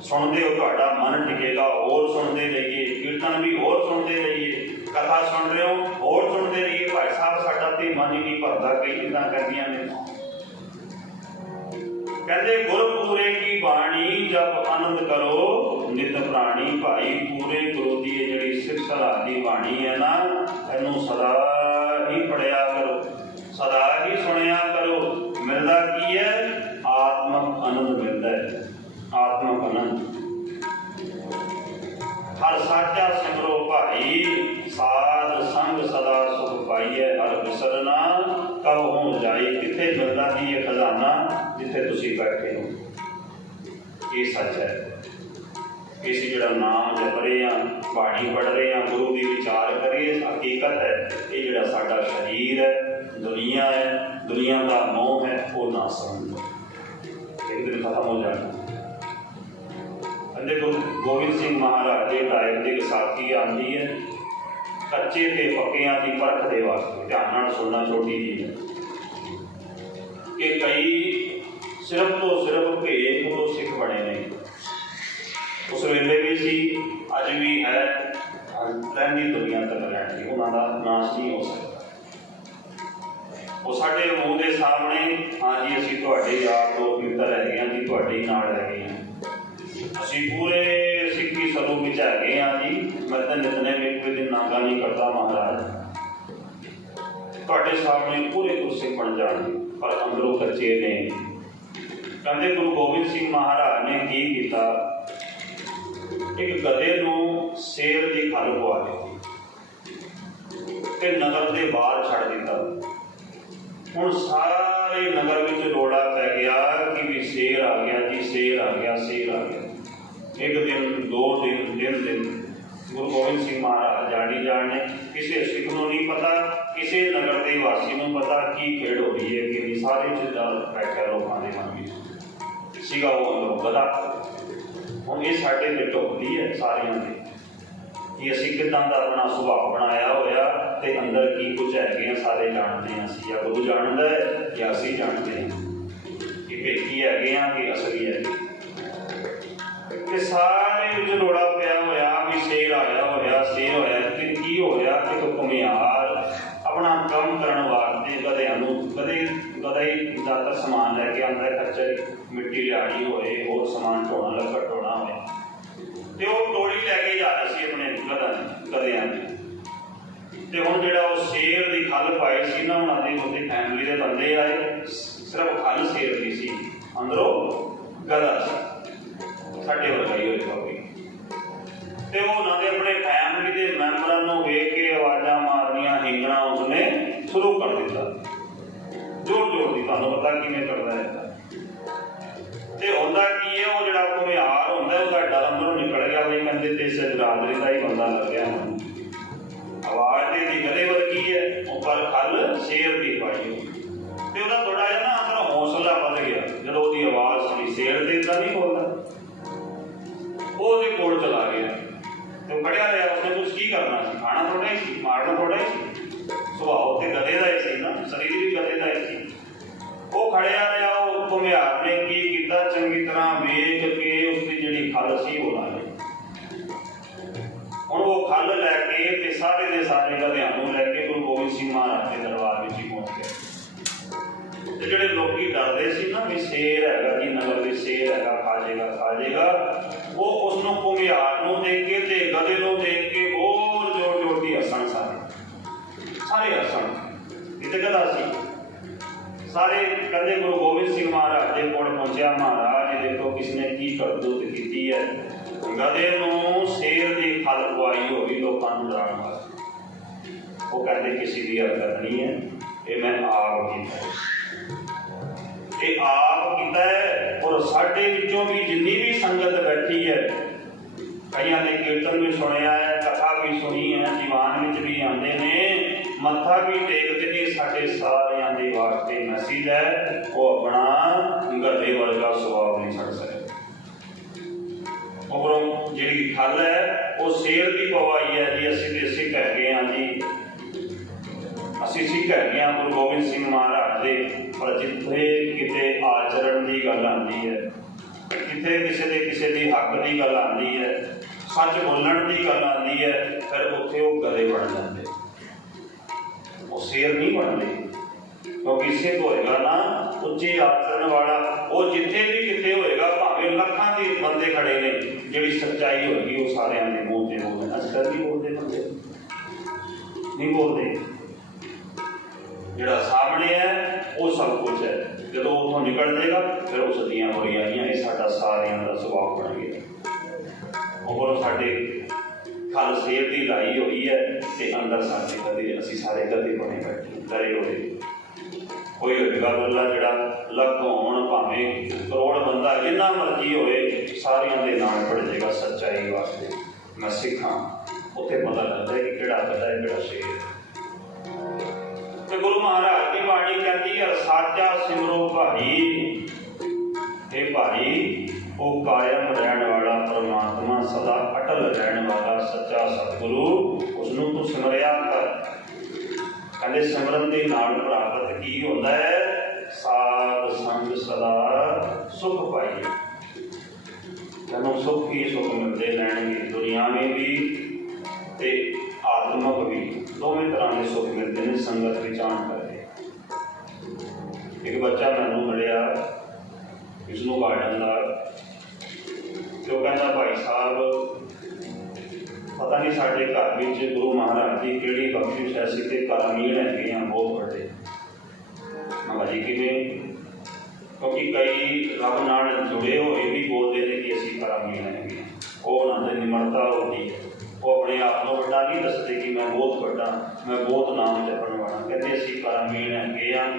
ਸੁਣਦੇ ਹੋ ਤੁਹਾਡਾ ਮਨ ਟਿਕੇਗਾ, ਹੋਰ ਸੁਣਦੇ ਰਹੀਏ। ਕੀਰਤਨ ਵੀ ਹੋਰ ਸੁਣਦੇ ਰਹੀਏ, ਕਥਾ ਸੁਣ ਰਹੇ ਹੋ, ਹੋਰ ਸੁਣਦੇ ਰਹੀਏ। ਭਾਈ ਸਾਹਿਬ, ਸਾਡਾ ਤੇ ਮਨ ਹੀ ਨਹੀਂ ਭਰਦਾ, ਕਈ ਇਦਾਂ ਕਰਦੀਆਂ ਨੇ। ਕਹਿੰਦੇ, ਗੁਰਪੂਰੇ ਕੀ ਬਾਣੀ ਜਪ ਆਨੰਦ ਕਰੋ, ਨਿਤ ਪ੍ਰਾਣੀ ਭਾਈ, ਪੂਰੇ ਗੁਰੂ ਦੀ ਇਹ ਜਿਹੜੀ ਸਿੱਖ ਦੀ ਬਾਣੀ ਹੈ ਨਾ, ਇਹਨੂੰ ਸਦਾ ਹੀ ਪੜਿਆ ਕਰੋ, ਸਦਾ ਹੀ ਸੁਣਿਆ ਕਰੋ। ਮਿਲਦਾ ਕੀ ਹੈ? ਆਤਮਕ ਆਨੰਦ ਮਿਲਦਾ ਹੈ, ਆਤਮਕ ਆਨੰਦ। ਹਰ ਸਾਚਾ ਸਿਮਰੋ ਭਾਈ ਸਾਧ ਕਿੱਥੇ ਮਿਲਦਾ ਇਹ ਖਜ਼ਾਨਾ ਜਿੱਥੇ ਤੁਸੀਂ ਬੈਠੇ ਹੋ? ਇਹ ਸੱਚ ਹੈ। ਇਸ ਜਿਹੜਾ ਨਾਮ ਜਪ ਰਹੇ ਆ, ਬਾਣੀ ਪੜ ਰਹੇ ਆ, ਗੁਰੂ ਦੀ ਵਿਚਾਰ ਕਰੀਏ, ਹਕੀਕਤ ਹੈ, ਇਹ ਜਿਹੜਾ ਸਾਡਾ ਸਰੀਰ ਹੈ, ਦੁਨੀਆ ਹੈ, ਦੁਨੀਆ ਦਾ ਮੋਹ ਹੈ, ਉਹ ਨਾ ਸਮਝੋ। ਇੱਕ ਦਿਨ ਖਤਮ ਹੋ ਜਾਣਾ। ਅੰਦੇ ਗੁਰੂ ਗੋਬਿੰਦ ਸਿੰਘ ਮਹਾਰਾਜ ਦੇ ਟਾਈਮ ਦੀ ਵਿਸਾਖੀ ਆਉਂਦੀ ਹੈ। ਕੱਚੇ ਤੇ ਪੱਕਿਆਂ ਦੀ ਪਰਖ ਦੇ ਵਾਸਤੇ ਧਿਆਨ ਨਾਲ ਸੁਣਨਾ ਛੋਟੀ ਜੀ ਹੈ। ਕਿ ਕਈ ਸਿਰਫ ਤੋਂ ਸਿਰਫ ਭੇਖ ਤੋਂ ਸਿੱਖ ਬਣੇ ਨੇ। ਉਸ ਵੇਲੇ ਵੀ ਸੀ, ਅੱਜ ਵੀ ਹੈ, ਰਹਿੰਦੀ ਦੁਨੀਆ ਤੱਕ ਰਹਿਣਗੇ ਉਹਨਾਂ ਦਾ ਨਾਸ਼ ਨਹੀਂ ਹੋ ਸਕਦਾ। ਉਹ ਸਾਡੇ ਮੂੰਹ ਦੇ ਸਾਹਮਣੇ ਹਾਂਜੀ ਅਸੀਂ ਤੁਹਾਡੇ ਯਾਰ ਦੋ ਮਿੱਤਰ ਹੈਗੇ ਹਾਂ ਜੀ, ਤੁਹਾਡੇ ਹੀ ਨਾਲ ਹੈਗੇ ਹਾਂ। ਅਸੀਂ ਪੂਰੇ ਸਿੱਖੀ ਸਰੂਪ ਵਿੱਚ ਹੈਗੇ ਹਾਂ ਜੀ, ਮੈਂ ਤਾਂ ਨਿਤਨੇ ਵਿੱਚ ਕੋਈ ਦਿਨ ਨਾਗਾ ਨਹੀਂ ਕਰਦਾ ਮਹਾਰਾਜ। ਤੁਹਾਡੇ ਸਾਹਮਣੇ ਪੂਰੇ ਗੁਰਸਿੱਖ ਬਣ ਜਾਣਗੇ। ਪਰ ਅੰਦਰੋਂ ਕੱਚੇ ਨੇ। ਕਹਿੰਦੇ ਗੁਰੂ ਗੋਬਿੰਦ ਸਿੰਘ ਮਹਾਰਾਜ ਨੇ ਕੀ ਕੀਤਾ? ਇੱਕ ਗਧੇ ਨੂੰ ਸ਼ੇਰ ਦੀ ਖਲ ਪਵਾ ਦਿੱਤੀ ਤੇ ਨਗਰ ਦੇ ਬਾਹਰ ਛੱਡ ਦਿੱਤਾ। ਹੁਣ ਸਾਰੇ ਨਗਰ ਵਿੱਚ ਰੋੜਾ ਪੈ ਗਿਆ ਕਿ ਵੀ ਸ਼ੇਰ ਆ ਗਿਆ ਜੀ, ਸ਼ੇਰ ਆ ਗਿਆ, ਸ਼ੇਰ ਆ ਗਿਆ। ਇੱਕ ਦਿਨ, ਦੋ ਦਿਨ, ਤਿੰਨ ਦਿਨ ਗੁਰੂ ਗੋਬਿੰਦ ਸਿੰਘ ਮਹਾਰਾਜ ਜਾਣੀ ਜਾਣੇ ਕਿਸੇ ਸਿੱਖ ਨੂੰ ਨਹੀਂ ਪਤਾ ਕਿਸੇ ਨਗਰ ਦੇ ਵਾਸੀ ਨੂੰ ਪਤਾ ਕੀ ਖੇਡ ਹੋ ਰਹੀ ਹੈ ਕਿ ਵੀ ਸਾਰੇ ਚਿੱਦਾਂ ਬੈਠੇ ਲੋਕਾਂ ਦੇ ਮਨ ਵਿੱਚ। ਸੀਗਾ ਉਹ ਅੰਦਰੋਂ ਹੁਣ ਇਹ ਸਾਡੇ ਤੇ ਢੁੱਕਦੀ ਹੈ ਸਾਰਿਆਂ ਦੇ ਕਿ ਅਸੀਂ ਕਿਦਾਂ ਦਾ ਆਪਣਾ ਸੁਭਾਅ ਬਣਾਇਆ ਹੋਇਆ ਤੇ ਅੰਦਰ ਕੀ ਕੁਝ ਹੈਗੇ ਆ, ਸਾਰੇ ਜਾਣਦੇ ਹਾਂ ਅਸੀਂ। ਜਾਂ ਗੁਰੂ ਜਾਣਦਾ ਹੈ ਜਾਂ ਅਸੀਂ ਜਾਣਦੇ ਹਾਂ। ਕਿ ਭੇਕੀ ਹੈਗੇ ਆ, ਕਿ ਅਸਲੀ ਹੈ ਤੇ ਸਾਰੇ ਵਿੱਚ ਰੋੜਾ ਪਿਆ ਹੋਇਆ ਵੀ ਸੇਲ ਆਇਆ ਹੋਇਆ, ਸੇਲ ਹੋਇਆ ਕਿ ਕੀ ਹੋਇਆ ਰਿਹਾ ਕਿ ਕੋ ਆਪਣਾ ਕੰਮ ਕਰਨ ਵਾਸਤੇ ਗਧਿਆਂ ਨੂੰ ਗਧੇ ਗਧਾ ਹੀ ਜ਼ਿਆਦਾ ਸਮਾਨ ਲੈ ਕੇ ਆਉਂਦਾ ਖਰਚੇ ਮਿੱਟੀ ਲਿਆਣੀ ਹੋਏ ਹੋਰ ਸਮਾਨ ਢੋਣਾ, ਲੱਕੜ ਢੋਣਾ ਹੋਏ ਤੇ ਉਹ ਟੋਲੀ ਲੈ ਕੇ ਜਾ ਰਿਹਾ ਸੀ ਆਪਣੇ ਗਧਾ ਗਧਿਆਂ ਦੀ। ਤੇ ਹੁਣ ਜਿਹੜਾ ਉਹ ਸ਼ੇਰ ਦੀ ਖੱਲ ਪਾਈ ਸੀ ਨਾ ਉਹਨਾਂ ਦੀ ਉਹਦੀ ਫੈਮਿਲੀ ਦੇ ਬੰਦੇ ਆਏ, ਸਿਰਫ ਖੱਲ ਸ਼ੇਰ ਦੀ ਸੀ। ਅੰਦਰੋਂ ਗਧਾ ਸੀ। ਸਾਡੇ ਵਰਗਾ ਹੀ ਹੋਏਗਾ ਕੋਈ ਤੇ ਉਹਨਾਂ ਦੇ ਆਪਣੇ ਫੈਮਿਲੀ ਦੇ ਮੈਂਬਰਾਂ ਨੂੰ ਵੇਖ ਕੇ ਆਵਾਜ਼ਾਂ ਮਾਰਨੀਆਂ, ਹਿੰਗਣਾ ਉਸਨੇ ਸ਼ੁਰੂ ਕਰ ਦਿੱਤਾ। ਜੋਰ ਜੋਰ ਦੀ ਤੁਹਾਨੂੰ ਪਤਾ ਕਿਵੇਂ ਕਰਦਾ ਹੈ। ਤੇ ਹੁੰਦਾ ਕੀ ਹੈ, ਉਹ ਜਿਹੜਾ ਘੁਮਿਆਰ ਹੁੰਦਾ ਉਹਦਾ ਡਰ ਅੰਦਰੋਂ ਨਿਕਲ ਗਿਆ ਵੀ ਕਹਿੰਦੇ ਤੇ ਇਸ ਦਾ ਹੀ ਬੰਦਾ ਲੱਗਿਆ। ਹੀ ਥੋੜਾ ਹੀ ਸੁਭਾਅ ਤੇ ਗਧੇ ਦਾ ਹੀ ਸੀ ਨਾ, ਸਰੀਰ ਵੀ ਗਧੇ ਦਾ ਹੀ ਸੀ। ਉਹ ਖੜਿਆ ਰਿਹਾ, ਉਹ ਘੁਮਿਆਰ ਇਹ ਤੇ ਸੀ ਸਾਰੇ ਕਹਿੰਦੇ ਗੁਰੂ ਗੋਬਿੰਦ ਸਿੰਘ ਮਹਾਰਾਜ ਦੇ ਕੋਲ ਪਹੁੰਚਿਆ। ਮਹਾਰਾਜ ਦੇਖੋ ਕਿਸਨੇ ਕੀ ਕਰਤੂਤ ਕੀਤੀ ਹੈ। ਗਧੇ ਨੂੰ ਸ਼ੇਰ ਦੀ ਖਲ ਪਵਾਈ ਹੋਈ ਲੋਕਾਂ ਨੂੰ ਡਰਾਉਣ ਵਾਸਤੇ। ਉਹ ਕਹਿੰਦੇ ਕਿਸੇ ਦੀ ਹਰਕਤ ਨਹੀਂ ਹੈ। ਇਹ ਮੈਂ ਆਪ ਕੀਤਾ ਹੈ। ਇਹ ਆਪ ਕੀਤਾ ਹੈ ਔਰ ਸਾਡੇ ਵਿੱਚੋਂ ਵੀ ਜਿੰਨੀ ਵੀ ਸੰਗਤ ਬੈਠੀ ਹੈ, ਕਈਆਂ ਨੇ ਕੀਰਤਨ ਵੀ ਸੁਣਿਆ ਹੈ, ਕਥਾ ਵੀ ਸੁਣੀ ਹੈ, ਦੀਵਾਨ ਵਿੱਚ ਵੀ ਆਉਂਦੇ ਨੇ, ਮੱਥਾ ਵੀ ਟੇਕਦੇ ਸਾਡੇ ਸਾਰਿਆਂ ਦੇ ਵਾਸਤੇ ਮੈਸੇਜ ਹੈ ਉਹ ਆਪਣਾ ਗਧੇ ਵਰਗਾ ਸੁਭਾਅ ਨਹੀਂ ਛੱਡ ਸਕਦਾ ਉਪਰੋਂ ਜਿਹੜੀ ਖਲ ਹੈ, ਉਹ ਸ਼ੇਰ ਦੀ ਪਵਾਈ ਹੈ ਜੀ, ਅਸੀਂ ਤੇ ਸਿੱਖ ਹੈਗੇ ਹਾਂ ਜੀ। ਅਸੀਂ ਸਿੱਖ ਹੈਗੇ ਹਾਂ, ਗੁਰੂ ਗੋਬਿੰਦ ਸਿੰਘ ਮਹਾਰਾਜ ਦੇ, ਪਰ ਜਿੱਥੇ ਕਿਤੇ ਆਚਰਣ ਦੀ ਗੱਲ ਆਉਂਦੀ ਹੈ ਕਿਤੇ ਕਿਸੇ ਦੇ ਕਿਸੇ ਦੀ ਹੱਕ ਦੀ ਗੱਲ ਆਉਂਦੀ ਹੈ, ਸੱਚ ਬੋਲਣ ਦੀ ਗੱਲ ਆਉਂਦੀ ਹੈ, ਫਿਰ ਉੱਥੇ ਉਹ ਗਲੇ ਬਣ ਜਾਂਦੇ ਸ਼ੇਰ ਨਹੀਂ ਬਣਦੇ। ਕਿਉਂਕਿ ਸਿੱਖ ਹੋਏਗਾ ਨਾ ਉੱਚੇ ਆਚਰਣ ਵਾਲਾ। ਉਹ ਜਿੱਥੇ ਵੀ ਕਿਤੇ ਹੋਏਗਾ, ਭਾਵੇਂ ਲੱਖਾਂ ਦੇ ਬੰਦੇ ਖੜੇ ਨੇ, ਜਿਹੜੀ ਸੱਚਾਈ ਹੋਏਗੀ, ਉਹ ਸਾਰਿਆਂ ਦੇ ਮੂੰਹ ਤੇ ਬੋਲਦੇ ਅਸਕਰ ਨਹੀਂ ਬੋਲਦੇ ਬੰਦੇ। ਨਹੀਂ ਬੋਲਦੇ। ਜਿਹੜਾ ਸਾਹਮਣੇ ਹੈ, ਉਹ ਸਭ ਕੁਝ ਹੈ। ਜਦੋਂ ਉਥੋਂ ਨਿਕਲ ਜਾਏਗਾ, ਫਿਰ ਉਹ ਸਦੀਆਂ ਹੋ ਰਹੀਆਂ ਇਹ ਸਾਡਾ ਸਾਰਿਆਂ ਦਾ ਸੁਭਾਅ ਬਣ ਗਿਆ। ਉਹ ਸਾਡੇ ਖਲ ਸੇਬ ਦੀ ਲਾਈ ਹੋਈ ਹੈ ਤੇ ਅੰਦਰ ਸਾਡੇ ਕਦੇ ਅਸੀਂ ਸਾਰੇ ਕਦੇ ਬਣੇ ਬੈਠੇ ਡਰੇ ਹੋਏ ਕੋਈ ਹੋਏਗਾ ਬੱਲਾ ਜਿਹੜਾ ਲੱਖ ਹੋਣ ਭਾਵੇਂ ਕਰੋੜ ਬੰਦਾ ਜਿੰਨਾ ਮਰਜ਼ੀ ਹੋਏ, ਸਾਰਿਆਂ ਦੇ ਨਾਲ ਪੜ ਜਾਏਗਾ ਸੱਚਾਈ ਵਾਸਤੇ। ਮੈਂ ਸਿੱਖਾਂ, ਉੱਥੇ ਪਤਾ ਲੱਗਦਾ ਕਿ ਕਿਹੜਾ ਕਦਾ ਹੈ, ਕਿਹੜਾ ਸ਼ੇਰ ਤੇ ਗੁਰੂ ਮਹਾਰਾਜ ਦੀ ਬਾਣੀ ਕਹਿੰਦੀ ਹੈ, ਸਾਚਾ ਸਿਮਰੋ ਭਾਈ ਇਹ ਭਾਈ ਉਹ ਕਾਇਮ ਰਹਿਣ ਵਾਲਾ ਪਰਮਾਤਮਾ ਸਦਾ ਅਟਲ ਰਹਿਣ ਵਾਲਾ ਸੱਚਾ ਸਤਿਗੁਰੂ ਉਸ ਨੂੰ ਤੂੰ ਸਿਮਰਿਆ ਕਰ। ਕਹਿੰਦੇ ਸਿਮਰਨ ਦੇ ਨਾਲ ਪ੍ਰਾਪਤ ਕੀ ਹੁੰਦਾ ਹੈ? ਸਾਧ ਸੰਗ ਸਦਾ ਸੁਖ ਪਾਈਏ। ਤੈਨੂੰ ਸੁਖ ਹੀ ਸੁਖ ਮਿਲਦੇ ਲੈਣਗੇ ਦੁਨੀਆਵੇਂ ਵੀ ਤੇ ਆਤਮਕ ਵੀ। ਦੋਵੇਂ ਤਰ੍ਹਾਂ ਦੇ ਸੁਖ ਮਿਲਦੇ ਨੇ ਸੰਗਤ ਵਿੱਚ ਆਉਣ ਕਰਕੇ। ਇੱਕ ਬੱਚਾ ਮੈਨੂੰ ਮਿਲਿਆ ਇਸ ਨੂੰ ਗਾਰਡਨ ਦਾ ਜੋ ਕਹਿੰਦਾ ਭਾਈ ਸਾਹਿਬ, ਪਤਾ ਨਹੀਂ ਸਾਡੇ ਘਰ ਵਿੱਚ ਗੁਰੂ ਮਹਾਰਾਜ ਦੀ ਕਿਹੜੀ ਬਖਸ਼ਿਸ਼ ਐਸੀ ਤੇ ਕਰਾਮੀਣ ਹੈਗੇ ਆ ਬਹੁਤ ਵੱਡੇ। ਮੈਂ ਜੀ ਕਿਵੇਂ ਕਿਉਂਕਿ ਕਈ ਰੱਬ ਨਾਲ ਜੁੜੇ ਹੋਏ ਵੀ ਬੋਲਦੇ ਨੇ ਕਿ ਅਸੀਂ ਕਰਾਮੀਣ ਹੈਗੇ ਹਾਂ। ਉਹ ਉਹਨਾਂ ਦੇ ਨਿਮਰਤਾ ਹੁੰਦੀ ਹੈ। ਉਹ ਆਪਣੇ ਆਪ ਨੂੰ ਵੱਡਾ ਨਹੀਂ ਦੱਸਦੇ ਕਿ ਮੈਂ ਬਹੁਤ ਵੱਡਾ, ਮੈਂ ਬਹੁਤ ਨਾਮ ਜਪਣ ਵਾਲਾ। ਕਹਿੰਦੇ ਅਸੀਂ ਕਰਾਮੀਣ ਹੈਗੇ ਆ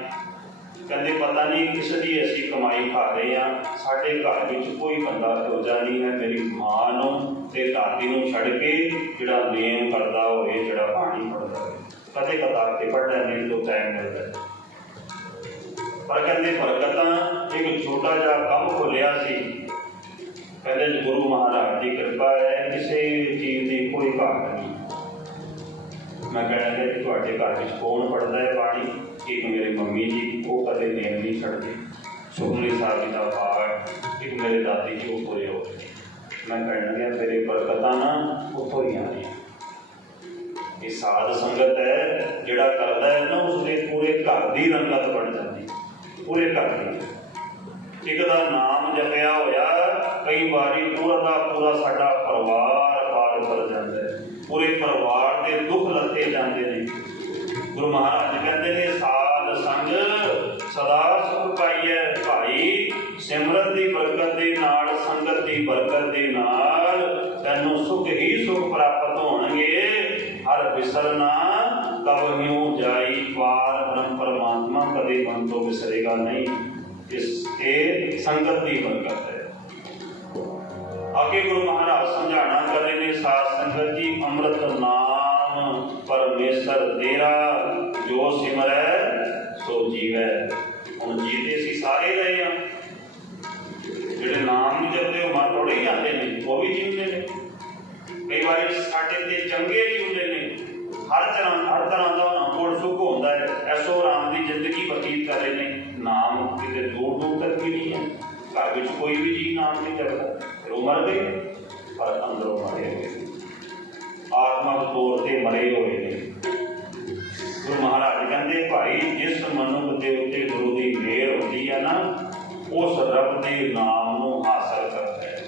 ਕਹਿੰਦੇ ਪਤਾ ਨਹੀਂ ਕਿਸ ਦੀ ਅਸੀਂ ਕਮਾਈ ਖਾ ਰਹੇ ਆ ਸਾਡੇ ਘਰ ਵਿੱਚ ਕੋਈ ਬੰਦਾ ਰੋਜ਼ਾ ਨਹੀਂ ਹੈ। ਮੇਰੀ ਮਾਂ ਨੂੰ ਤੇ ਦਾਦੀ ਨੂੰ ਛੱਡ ਕੇ ਜਿਹੜਾ ਨੇਮ ਕਰਦਾ ਹੋਵੇ, ਜਿਹੜਾ ਪਾਣੀ ਪੜਦਾ ਹੋਵੇ, ਕਦੇ ਕਦਾਰ ਤੇ ਪੜ੍ਹਦਾ ਨਹੀਂ ਤੋਂ ਟਾਈਮ ਮਿਲਦਾ। ਪਰ ਕਹਿੰਦੇ ਬਰਕਤਾਂ, ਇੱਕ ਛੋਟਾ ਜਿਹਾ ਕੰਮ ਖੋਲਿਆ ਸੀ। ਕਹਿੰਦੇ ਗੁਰੂ ਮਹਾਰਾਜ ਦੀ ਕਿਰਪਾ ਹੈ, ਕਿਸੇ ਚੀਜ਼ ਦੀ ਕੋਈ ਘਾਟ ਨਹੀਂ। ਮੈਂ ਕਹਿੰਦਾ ਕਿ ਤੁਹਾਡੇ ਘਰ ਵਿੱਚ ਕੌਣ ਪੜਦਾ ਹੈ ਪਾਣੀ? ਇੱਕ ਮੇਰੇ ਮੰਮੀ ਜੀ ਉਹ ਕਦੇ ਨੇਮ ਨਹੀਂ ਛੱਡਦੇ। ਸੁਖਮਨੀ ਸਾਹਿਬ ਜੀ ਦਾ ਪਾਠ ਇੱਕ ਮੇਰੇ ਦਾਦੀ ਜੀ ਉਹ ਪੂਰੇ ਹੋ ਮੈਂ ਕਹਿੰਦਾ ਕਿ ਮੇਰੇ ਬਰਕਤਾਂ ਨਾ ਉੱਥੋਂ ਹੀ ਆ ਇਹ ਸਾਧ ਸੰਗਤ ਹੈ, ਜਿਹੜਾ ਕਰਦਾ ਹੈ ਨਾ, ਉਸਦੇ ਪੂਰੇ ਘਰ ਦੀ ਰੰਗਤ ਬਣ ਜਾਂਦੀ ਪੂਰੇ ਘਰ ਦੀ। ਇੱਕ ਦਾ ਨਾਮ ਜਪਿਆ ਹੋਇਆ, ਕਈ ਵਾਰੀ ਪੂਰਾ ਦਾ ਪੂਰਾ ਸਾਡਾ ਪਰਿਵਾਰ ਪਾਰ ਕਰ ਜਾਂਦਾ ਹੈ। ਪੂਰੇ ਪਰਿਵਾਰ ਦੇ ਦੁੱਖ ਲੱਤੇ ਜਾਂਦੇ ਨੇ। ਗੁਰੂ ਮਹਾਰਾਜ ਕਹਿੰਦੇ ਨੇ ਸਦਾ ਸੁਖ ਪਾਈਐ ਭਾਈ ਸਿਮਰਨ ਦੀ ਬਰਕਤ ਦੇ ਨਾਲ, ਸੰਗਤ ਦੀ ਬਰਕਤ ਦੇ ਨਾਲ ਤੈਨੂੰ ਸੁਖ ਹੀ ਸੁਖ ਪ੍ਰਾਪਤ ਹੋਣਗੇ। ਹਰ ਵਿਸਰਨਾ ਕਬ ਨਿਉ ਜਾਈ ਪਾਰ, ਬ੍ਰਹਮ ਪਰਮਾਤਮਾ ਕਦੇ ਮਨ ਤੋਂ ਵਿਸਰੇਗਾ ਨਹੀਂ। ਇਸ ਇਹ ਸੰਗਤ ਦੀ ਬਰਕਤ ਹੈ। ਅੱਗੇ ਗੁਰੂ ਮਹਾਰਾਜ ਸਮਝਾਣਾ ਕਰ ਰਹੇ ਨੇ, ਸਾਧ ਸੰਗਤ ਜੀ, ਅੰਮ੍ਰਿਤ ਨਾਮ ਪਰਮੇਸ਼ਰ ਤੇਰਾ, ਜੋ ਸਿਮਰੈ, ਸੋ ਜੀਵੈ। ਹੁਣ ਜੀਤੇ ਸੀ ਸਾਰੇ ਰਹੇ ਆ। ਜਿਹੜੇ ਨਾਮ ਨਹੀਂ ਜਪਦੇ, ਉਹ ਮਰ ਥੋੜੇ ਜਾਂਦੇ ਨੇ, ਉਹ ਵੀ ਜੀਉਂਦੇ ਨੇ। ਕਈ ਵਾਰੀ ਸਾਡੇ ਤੇ ਚੰਗੇ ਵੀ ਹੁੰਦੇ ਨੇ। ਹਰ ਤਰ੍ਹਾਂ ਹਰ ਤਰ੍ਹਾਂ ਦਾ ਉਹਨਾਂ ਕੋਲ ਸੁੱਖ ਹੁੰਦਾ ਹੈ। ਐਸੋ ਰਾਮ ਦੀ ਜ਼ਿੰਦਗੀ ਬਤੀਤ ਕਰ ਰਹੇ ਨੇ। ਨਾਮ ਕਿਤੇ ਦੂਰ ਦੂਰ ਤੱਕ ਵੀ ਨਹੀਂ ਹੈ। ਘਰ ਵਿੱਚ ਕੋਈ ਵੀ ਜੀ ਨਾਮ ਨਹੀਂ ਜਪਦਾ। ਫਿਰ ਉਹ ਮਰ ਗਏ ਪਰ ਅੰਦਰੋਂ ਮਰੇ ਹੋਏ ਨੇ। ਆਤਮਕ ਤੌਰ ਤੇ ਮਰੇ ਹੋਏ ਨੇ। ਗੁਰੂ ਮਹਾਰਾਜ ਕਹਿੰਦੇ, ਭਾਈ, ਜਿਸ ਮਨੁੱਖ ਦੇ ਉੱਤੇ ਗੁਰੂ ਦੀ ਮਿਹਰ ਹੁੰਦੀ ਹੈ ਨਾ, ਉਸ ਰੱਬ ਦੇ ਨਾਮ ਨੂੰ ਹਾਸਲ ਕਰਦਾ ਹੈ।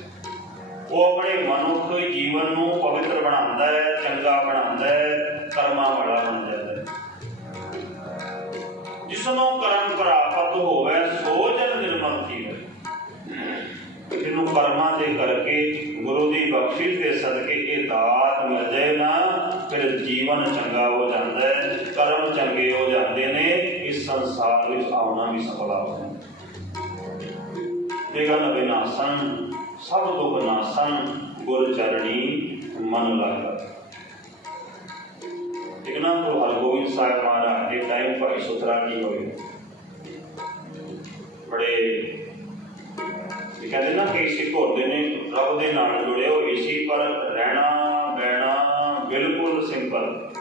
ਉਹ ਆਪਣੇ ਮਨੁੱਖ ਜੀਵਨ ਨੂੰ ਪਵਿੱਤਰ ਬਣਾਉਂਦਾ ਹੈ, ਚੰਗਾ ਬਣਾਉਂਦਾ ਹੈ, ਕਰਮਾਂ ਵਾਲਾ ਬਣ ਹੈ। ਜਿਸ ਨੂੰ ਕਰਮ ਪ੍ਰਾਪਤ ਹੋਵੇ ਸੋ ਜਨ ਨਿਰਮਲ ਜੀਵਨ। ਜਿਹਨੂੰ ਕਰਮਾਂ ਦੇ ਕਰਕੇ, ਗੁਰੂ ਦੀ ਬਖਸ਼ਿਸ਼ ਦੇ ਸਦਕੇ ਇਹ ਦਾਤ ਮਿਲ ਜਾਏ ਨਾ, ਫਿਰ ਜੀਵਨ ਚੰਗਾ ਬੇਗਨ ਵਿਨਾਸ਼ਨ ਸਭ ਦੁਖ ਨਾਸਨ ਗੁਰ ਚਰਣੀ ਮਨ ਲਾਗਾ ਇਕਨਾ ਤੋਂ ਹਰਗੋਬਿੰਦ ਸਾਹਿਬ ਮਹਾਰਾਜ ਦੇ ਟਾਈਮ ਭਾਈ ਸੁਥਰਾ ਕੀ ਹੋਏ ਬੜੇ ਇਹ ਕਹਿੰਦੇ ਨਾ ਕਿ ਸਿੱਖ ਹੁੰਦੇ ਨੇ, ਰੱਬ ਦੇ ਨਾਲ ਜੁੜੇ ਹੋਏ ਸੀ, ਪਰ ਰਹਿਣਾ ਬਹਿਣਾ ਬਿਲਕੁਲ ਸਿੰਪਲ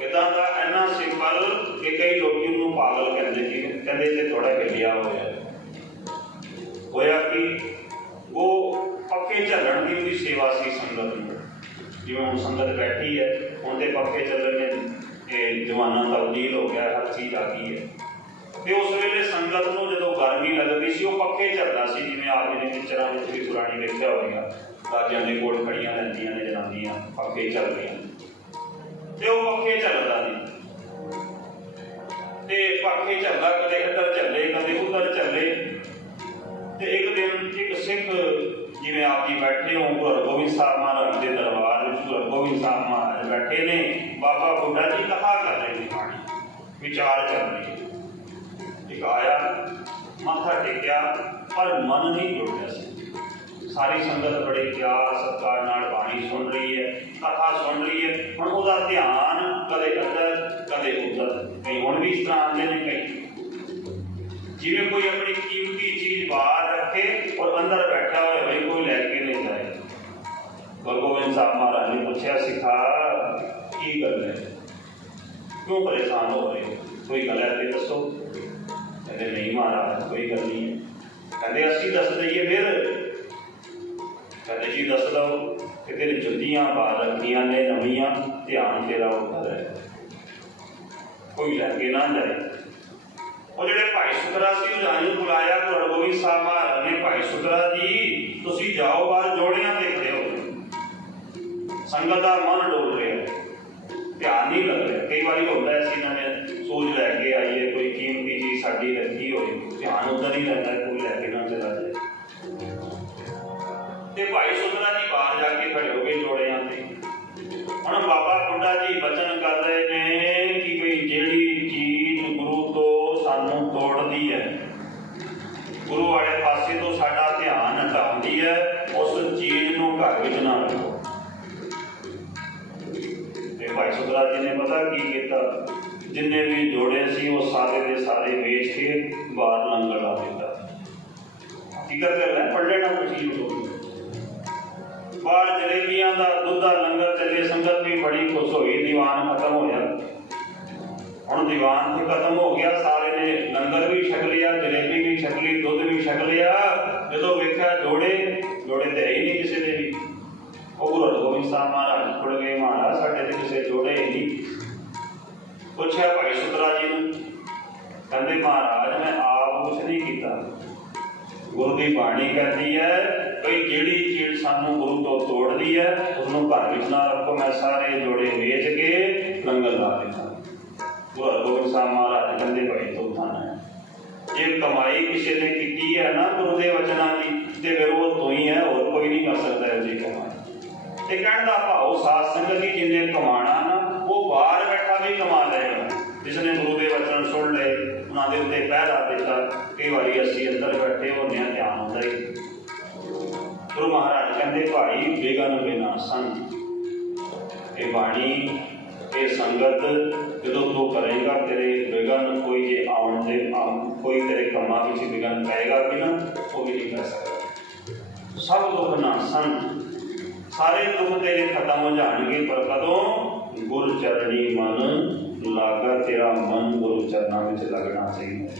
ਇਦਾਂ ਦਾ ਇੰਨਾ ਸਿੰਪਲ ਕਿ ਕਈ ਲੋਕੀ ਉਹਨੂੰ ਪਾਗਲ ਕਹਿੰਦੇ ਸੀ, ਕਹਿੰਦੇ ਤੇ ਥੋੜਾ ਹਿੱਲਿਆ ਹੋਇਆ। ਹੋਇਆ ਕਿ ਉਹ ਪੱਕੇ ਝੱਲਣ ਦੀ ਉਹਦੀ ਸੇਵਾ ਸੀ ਸੰਗਤ ਨੂੰ। ਜਿਵੇਂ ਹੁਣ ਸੰਗਤ ਬੈਠੀ ਹੈ, ਹੁਣ ਤੇ ਪੱਕੇ ਚੱਲਣ ਨੇ ਇਹ ਜਵਾਨਾਂ ਦਾ ਉਦੀਲ ਹੋ ਗਿਆ, ਹਰ ਚੀਜ਼ ਆ ਗਈ ਹੈ। ਤੇ ਉਸ ਵੇਲੇ ਸੰਗਤ ਨੂੰ ਜਦੋਂ ਗਰਮੀ ਲੱਗਦੀ ਸੀ, ਉਹ ਪੱਕੇ ਚੱਲਦਾ ਸੀ, ਜਿਵੇਂ ਆਪ ਜੀ ਨੇ ਪਿਕਚਰਾਂ ਵਿੱਚ ਵੀ ਪੁਰਾਣੀ ਵੇਖਿਆ ਹੋਵੇਗਾ। ਰਾਜਿਆਂ ਦੇ ਕੋਲ ਖੜੀਆਂ ਲੈਂਦੀਆਂ ਨੇ, ਜਨਾਨੀਆਂ, ਪੱਕੇ ਝੱਲਦੀਆਂ ਤੇ ਉਹ ਪੱਕੇ ਚੱਲਦਾ ਨਹੀਂ ਤੇ ਪੱਕੇ ਝੱਲਦਾ ਕਦੇ ਇੱਧਰ ਝੱਲੇ, ਕਦੇ ਉੱਧਰ ਝੱਲੇ। ਤੇ ਇੱਕ ਦਿਨ ਇੱਕ ਸਿੱਖ ਜਿਵੇਂ ਆਪ ਜੀ ਬੈਠੇ ਹੋ ਗੁਰੂ ਹਰਗੋਬਿੰਦ ਸਾਹਿਬ ਮਹਾਰਾਜ ਦੇ ਦਰਬਾਰ ਵਿੱਚ ਗੁਰੂ ਗੋਬਿੰਦ ਸਾਹਿਬ ਮਹਾਰਾਜ ਬੈਠੇ ਨੇ, ਬਾਬਾ ਬੁੱਢਾ ਜੀ ਕਥਾ ਕਰ ਰਹੇ ਨੇ ਬਾਣੀ, ਵਿਚਾਰ ਚੱਲ ਰਹੀ ਇੱਕ ਆਇਆ, ਮੱਥਾ ਟੇਕਿਆ, ਪਰ ਮਨ ਨਹੀਂ ਜੁੜ ਰਿਹਾ ਸੀ। ਸਾਰੀ ਸੰਗਤ ਬੜੇ ਪਿਆਰ, ਸਤਿਕਾਰ ਨਾਲ ਬਾਣੀ ਸੁਣ ਰਹੀ ਹੈ, ਕਥਾ ਸੁਣ ਰਹੀ ਹੈ। ਹੁਣ ਉਹਦਾ ਧਿਆਨ ਕਦੇ ਇੱਧਰ ਕਦੇ ਉੱਧਰ। ਕਈ ਹੁਣ ਵੀ ਇਸ ਤਰ੍ਹਾਂ ਆਉਂਦੇ ਨੇ, ਕਈ ਜਿਵੇਂ ਕੋਈ ਆਪਣੀ ਕੀਮਤੀ ਚੀਜ਼ ਬਾਹਰ ਰੱਖੇ ਔਰ ਅੰਦਰ ਬੈਠਾ ਹੋਇਆ ਹੋਵੇ ਕੋਈ ਲੈ ਕੇ ਨਹੀਂ ਜਾਏ ਗੁਰੂ ਗੋਬਿੰਦ ਸਾਹਿਬ ਮਹਾਰਾਜ ਨੇ ਪੁੱਛਿਆ, ਸਿਖਾ, ਕੀ ਗੱਲ ਹੈ? ਕਿਉਂ ਪਰੇਸ਼ਾਨ ਹੋ ਰਹੇ ਹੋ? ਕੋਈ ਗੱਲ ਹੈ ਤੇ ਦੱਸੋ। ਕਹਿੰਦੇ, ਨਹੀਂ ਮਹਾਰਾਜ, ਕੋਈ ਗੱਲ ਨਹੀਂ ਹੈ। ਕਹਿੰਦੇ, ਅਸੀਂ ਦੱਸ ਦਈਏ ਫਿਰ। ਕਹਿੰਦੇ, ਜੀ ਦੱਸ ਦਓ ਕਿ ਤੇਰੇ ਜੁੱਤੀਆਂ ਬਾਹਰ ਰੱਖੀਆਂ ਨੇ, ਨਵੀਆਂ ਧਿਆਨ ਤੇਰਾ ਉੱਧਰ ਹੈ। ਕੋਈ ਲੈ ਕੇ ਨਾ ਜਾਏ। ਉਹ ਜਿਹੜੇ ਭਾਈ ਸੁਤਰਾ ਸੀ ਉਹਨਾਂ ਨੂੰ ਬੁਲਾਇਆ ਗੁਰੂ ਹਰਗੋਬਿੰਦ ਸਾਹਿਬ ਮਹਾਰਾਜ ਨੇ ਭਾਈ ਸੁਤਰਾ ਜੀ। ਤੁਸੀਂ ਜਾਓ ਬਾਹਰ, ਜੋੜਿਆਂ ਦੇਖਦੇ ਹੋ। ਸੰਗਤ ਦਾ ਮਨ ਡੋਲ ਰਿਹਾ ਹੈ। ਧਿਆਨ ਨਹੀਂ ਲੱਗ ਰਿਹਾ। ਕਈ ਵਾਰੀ ਹੁੰਦਾ ਹੈ ਇਹਨਾਂ ਨੇ ਸੋਚ ਲੈ ਕੇ ਆਈਏ, ਕੋਈ ਕੀਮਤੀ ਚੀਜ਼ ਸਾਡੀ ਰੱਖੀ ਹੋਈ ਧਿਆਨ ਉਧਰ ਹੀ ਲੱਗਦਾ ਕੋਈ ਲੈ ਕੇ ਨਾ ਚਲਾ ਗੁਰੂ ਦੀ ਬਾਣੀ ਕਹਿੰਦੀ ਹੈ ਭਈ ਜਿਹੜੀ ਚੀਜ਼ ਸਾਨੂੰ ਗੁਰੂ ਤੋਂ ਤੋੜਦੀ ਹੈ, ਉਹਨੂੰ ਘਰ ਵਿੱਚ ਨਾ ਰੱਖੋ, ਮੈਂ ਸਾਰੇ ਜੋੜੇ ਵੇਚ ਕੇ ਲੰਗਰ ਲਾ ਦਿੱਤਾ ਗੁਰੂ ਹਰਗੋਬਿੰਦ ਸਾਹਿਬ ਮਹਾਰਾਜ ਕਹਿੰਦੇ ਭਾਈ ਤੂੰ ਧੰਨ ਹੈ। ਜੇ ਕਮਾਈ ਕਿਸੇ ਨੇ ਕੀਤੀ ਹੈ ਨਾ ਗੁਰੂ ਦੇ ਵਚਨਾਂ ਦੀ ਤੇ ਫਿਰ ਉਹ ਤੂੰ ਹੀ ਹੈ, ਹੋਰ ਕੋਈ ਨਹੀਂ ਕਰ ਸਕਦਾ ਇਹ ਜੀ ਕਮਾਈ। ਤੇ ਕਹਿਣ ਦਾ ਭਾਉ ਸਾਧ ਸੰਗਤ ਦੀ ਜਿਹਨੇ ਕਮਾਣਾ ਨਾ, ਉਹ ਬਾਹਰ ਬੈਠਾ ਵੀ ਕਮਾ ਲਏਗਾ। ਜਿਸ ਨੇ ਗੁਰੂ ਲਏ ਦੇ ਉੱਤੇ ਪਹਿਰਾ ਦਿੱਤਾ ਕਈ ਵਾਰੀ ਅਸੀਂ ਅੰਦਰ ਬੈਠੇ ਹੁੰਦੇ ਹਾਂ, ਧਿਆਨ ਹੁੰਦਾ ਹੀ। ਗੁਰੂ ਮਹਾਰਾਜ ਕਹਿੰਦੇ, ਭਾਈ ਬੇਗਨ ਬਿਨਾ ਸੰਤ ਇਹ ਬਾਣੀ, ਇਹ ਸੰਗਤ ਜਦੋਂ ਤੂੰ ਕਰੇਗਾ ਤੇਰੇ ਵਿਗਨ ਕੋਈ ਜੇ ਆਉਣ ਦੇ ਕੋਈ ਤੇਰੇ ਕੰਮਾਂ ਵਿੱਚ ਵਿਗਨ ਪਏਗਾ ਵੀ ਨਾ, ਉਹ ਵੀ ਨਹੀਂ ਕਰ ਸਕਦਾ। ਸਭ ਦੁੱਖ ਨਾ ਸੰਤ ਸਾਰੇ ਦੁੱਖ ਤੇਰੇ ਖਤਮ ਹੋ ਜਾਣਗੇ, ਪਰ ਕਦੋਂ? ਗੁਰ ਚਰਣੀ ਮਨ ਲਾਗਾ ਤੇਰਾ ਮਨ ਗੁਰੂ ਚਰਨਾਂ ਵਿੱਚ ਲੱਗਣਾ ਚਾਹੀਦਾ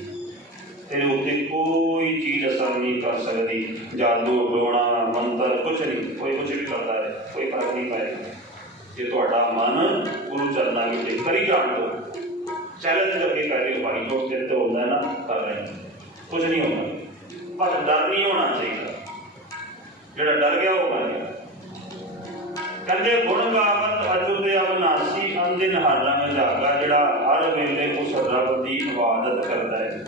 ਤੇਰੇ ਉੱਤੇ ਕੋਈ ਚੀਜ਼ ਅਸਰ ਨਹੀਂ ਕਰ ਸਕਦੀ। ਜਾਦੂ ਟੋਣਾ ਮੰਤਰ ਕੁਝ ਨਹੀਂ। ਕੋਈ ਕੁਝ ਵੀ ਕਰਦਾ ਹੈ, ਕੋਈ ਫ਼ਰਕ ਨਹੀਂ ਪਏਗਾ ਜੇ ਤੁਹਾਡਾ ਮਨ ਗੁਰੂ ਚਰਨਾਂ ਵਿੱਚ ਕਰੀ ਜਾਣ ਦੋ ਚੈਲੰਜ ਕਰਕੇ ਕਰ ਰਹੇ ਹੋ ਭਾਈ ਜੋ ਤੇਰੇ ਤੇ ਹੁੰਦਾ ਨਾ, ਕਰ ਰਹੇ ਹੋ। ਕੁਝ ਨਹੀਂ ਹੁੰਦਾ। ਪਰ ਡਰ ਨਹੀਂ ਹੋਣਾ ਚਾਹੀਦਾ। ਜਿਹੜਾ ਡਰ ਗਿਆ ਉਹ ਮਰ ਗਿਆ। ਕਹਿੰਦੇ ਗੁਣ ਗਾਵਤ ਅਜੂ ਦੇ ਅਬਨਾਸੀ ਅੰਦਿਨ ਹਾਲਾਂ ਵਿੱਚ ਜਾਗਾ ਜਿਹੜਾ ਹਰ ਵੇਲੇ ਉਸ ਰੱਬ ਦੀ ਇਬਾਦਤ ਕਰਦਾ ਹੈ।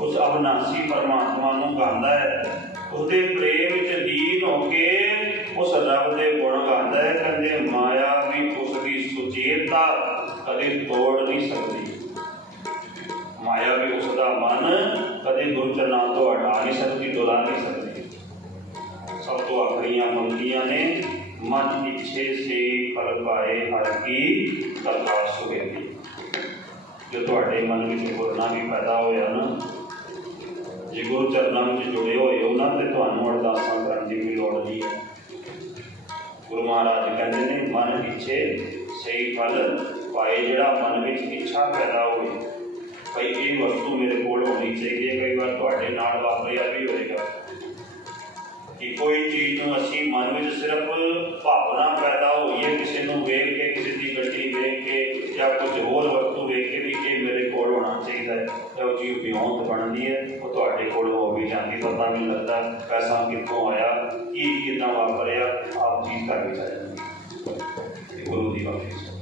ਉਸ ਅਬਨਾਸੀ ਪਰਮਾਤਮਾ ਨੂੰ ਗਾਉਂਦਾ ਹੈ। ਉਹਦੇ ਪ੍ਰੇਮ ਵਿੱਚ ਲੀਨ ਹੋ ਕੇ ਉਸ ਰੱਬ ਦੇ ਗੁਣ ਗਾਉਂਦਾ ਹੈ। ਕਹਿੰਦੇ, ਮਾਇਆ ਵੀ ਉਸ ਦੀ ਸੁਚੇਤਾ ਕਦੇ ਤੋੜ ਨਹੀਂ ਸਕਦੀ। ਮਾਇਆ ਵੀ ਉਸ ਦਾ ਮਨ ਕਦੇ ਗੁਰੂ ਚਰਨਾਂ ਤੋਂ ਹਟਾ ਨਹੀਂ ਸਕਦੀ ਦੁਲਾ ਨਹੀਂ ਸਕਦੀ। ਸਭ ਤੋਂ ਆਖਰੀਆਂ ਮੰਗੀਆਂ ਨੇ। ਮਨ ਇੱਛੇ ਸੇ ਫਲ ਪਾਏ ਹਰ ਕੀ ਕਥਾ ਸੁਹੇਲੀ ਜੋ ਤੁਹਾਡੇ ਮਨ ਵਿੱਚ ਗੁਰਨਾ ਵੀ ਪੈਦਾ ਹੋਇਆ ਨਾ ਜੇ ਗੁਰੂ ਚਰਨਾਂ ਵਿੱਚ ਜੁੜੇ ਹੋਏ ਹੋ ਨਾ ਤੇ ਤੁਹਾਨੂੰ ਅਰਦਾਸਾਂ ਕਰਨ ਦੀ ਵੀ ਲੋੜ ਨਹੀਂ ਹੈ। ਗੁਰੂ ਮਹਾਰਾਜ ਕਹਿੰਦੇ ਨੇ, ਮਨ ਇੱਛੇ ਸਹੀ ਫਲ ਪਾਏ ਜਿਹੜਾ ਮਨ ਵਿੱਚ ਇੱਛਾ ਪੈਦਾ ਹੋਵੇ। ਭਈ ਇਹ ਵਸਤੂ ਮੇਰੇ ਕੋਲ ਹੋਣੀ ਚਾਹੀਦੀ ਹੈ, ਕਈ ਵਾਰ ਤੁਹਾਡੇ ਨਾਲ ਵਾਪਰਿਆ ਵੀ ਹੋਵੇਗਾ ਕਿ ਕੋਈ ਚੀਜ਼ ਨੂੰ ਅਸੀਂ ਮਨ ਵਿੱਚ ਸਿਰਫ ਭਾਵਨਾ ਪੈਦਾ ਹੋਈ ਹੈ ਕਿਸੇ ਨੂੰ ਵੇਖ ਕੇ ਕਿਸੇ ਦੀ ਗੱਡੀ ਵੇਖ ਕੇ ਜਾਂ ਕੁਝ ਹੋਰ ਵਸਤੂ ਵੇਖ ਕੇ ਵੀ ਇਹ ਮੇਰੇ ਕੋਲ ਹੋਣਾ ਚਾਹੀਦਾ ਹੈ ਤੇ ਉਹ ਚੀਜ਼ ਵਿਉਂਤ ਬਣਦੀ ਹੈ ਉਹ ਤੁਹਾਡੇ ਕੋਲ ਹੋ ਵੀ ਜਾਂਦੀ ਪਤਾ ਨਹੀਂ ਲੱਗਦਾ ਪੈਸਾ ਕਿੱਥੋਂ ਆਇਆ ਕੀ ਕਿੱਦਾਂ ਵਾਪਰਿਆ ਆਪ ਚੀਜ਼ ਕਰ ਵੀ ਜਾਂਦੀ ਇਹ ਗੁਰੂ ਦੀ ਬਖਸ਼ਿਸ਼ ਹੈ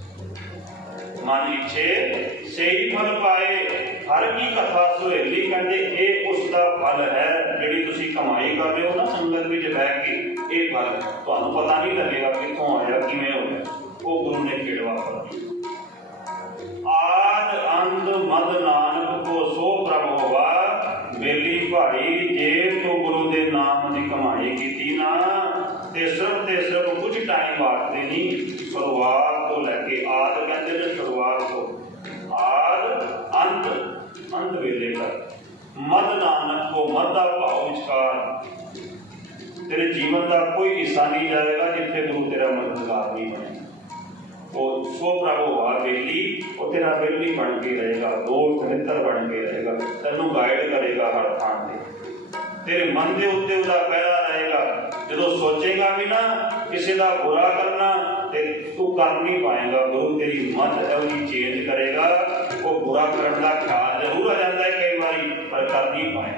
ਮਨ ਇੱਛੇ ਸਹੀ ਫਲ ਪਾਏ ਹਰ ਕੀ ਕਥਾ ਸੁਹੇਲੀ ਕਹਿੰਦੇ ਇਹ ਉਸ ਦਾ ਫਲ ਹੈ, ਜਿਹੜੀ ਤੁਸੀਂ ਕਮਾਈ ਕਰ ਰਹੇ ਹੋ ਨਾ ਸੰਗਤ ਵਿੱਚ ਬਹਿ ਕੇ, ਇਹ ਗੱਲ ਤੁਹਾਨੂੰ ਪਤਾ ਨਹੀਂ ਲੱਗੇਗਾ ਕਿੱਥੋਂ ਆਇਆ ਕਿਵੇਂ ਹੋਇਆ ਉਹ ਗੁਰੂ ਨੇ ਖੇਡ ਵਾਪਰਦੀ ਆਦ ਅੰਤ ਮਦ ਨਾਨਕ ਕੋ ਸੋ ਪ੍ਰਭ ਹੋਵਾ ਮੇਲੀ ਭਾਈ ਜੇ ਤੂੰ ਗੁਰੂ ਦੇ ਨਾਮ ਦੀ ਕਮਾਈ ਕੀਤੀ ਨਾ, ਤੇ ਸਿਰਫ ਤੇ ਸਿਰਫ ਕੁਝ ਟਾਈਮ ਵਾਸਤੇ ਨਹੀਂ, ਸ਼ੁਰੂਆਤ ਤੋਂ ਲੈ ਕੇ ਆਦ ਕਹਿੰਦੇ ਨੇ, ਸ਼ੁਰੂਆਤ ਤੋਂ। ਆਦ ਅੰਤ ਅੰਤ ਵੇਲੇ ਤੱਕ। ਮਦ ਨਾਨਕ ਕੋ ਮਦ ਦਾ ਭਾਵ ਵਿਚਕਾਰ। ਤੇਰੇ ਜੀਵਨ ਦਾ ਕੋਈ ਹਿੱਸਾ ਨਹੀਂ ਜਾਏਗਾ ਜਿੱਥੇ ਗੁਰੂ ਤੇਰਾ ਮਦਦਗਾਰ ਨਹੀਂ ਬਣੇਗਾ। ਉਹ ਸੋ ਪ੍ਰਭੂ ਆ ਬੇਲੀ ਉਹ ਤੇਰਾ ਬੇਲੀ ਬਣ ਕੇ ਰਹੇਗਾ, ਦੋਸਤ ਮਿੱਤਰ ਬਣ ਕੇ ਰਹੇਗਾ, ਤੈਨੂੰ ਗਾਈਡ ਕਰੇਗਾ ਹਰ ਥਾਂ ਤੇ। ਤੇਰੇ ਮਨ ਦੇ ਉੱਤੇ ਉਹਦਾ ਪਹਿਰਾ ਰਹੇਗਾ। ਜਦੋਂ ਸੋਚੇਗਾ ਵੀ ਨਾ, ਕਿਸੇ ਦਾ ਬੁਰਾ ਕਰਨਾ, ਤੇ ਤੂੰ ਕਰ ਨਹੀਂ ਪਾਏਗਾ, ਗੁਰੂ ਤੇਰੀ ਮਤ ਹੈ ਉਹਦੀ ਚੇਂਜ ਕਰੇਗਾ। ਉਹ ਬੁਰਾ ਕਰਨ ਦਾ ਖਿਆਲ ਜ਼ਰੂਰ ਆ ਜਾਂਦਾ ਹੈ ਪਰ ਕਰ ਨਹੀਂ। ਪਾਏ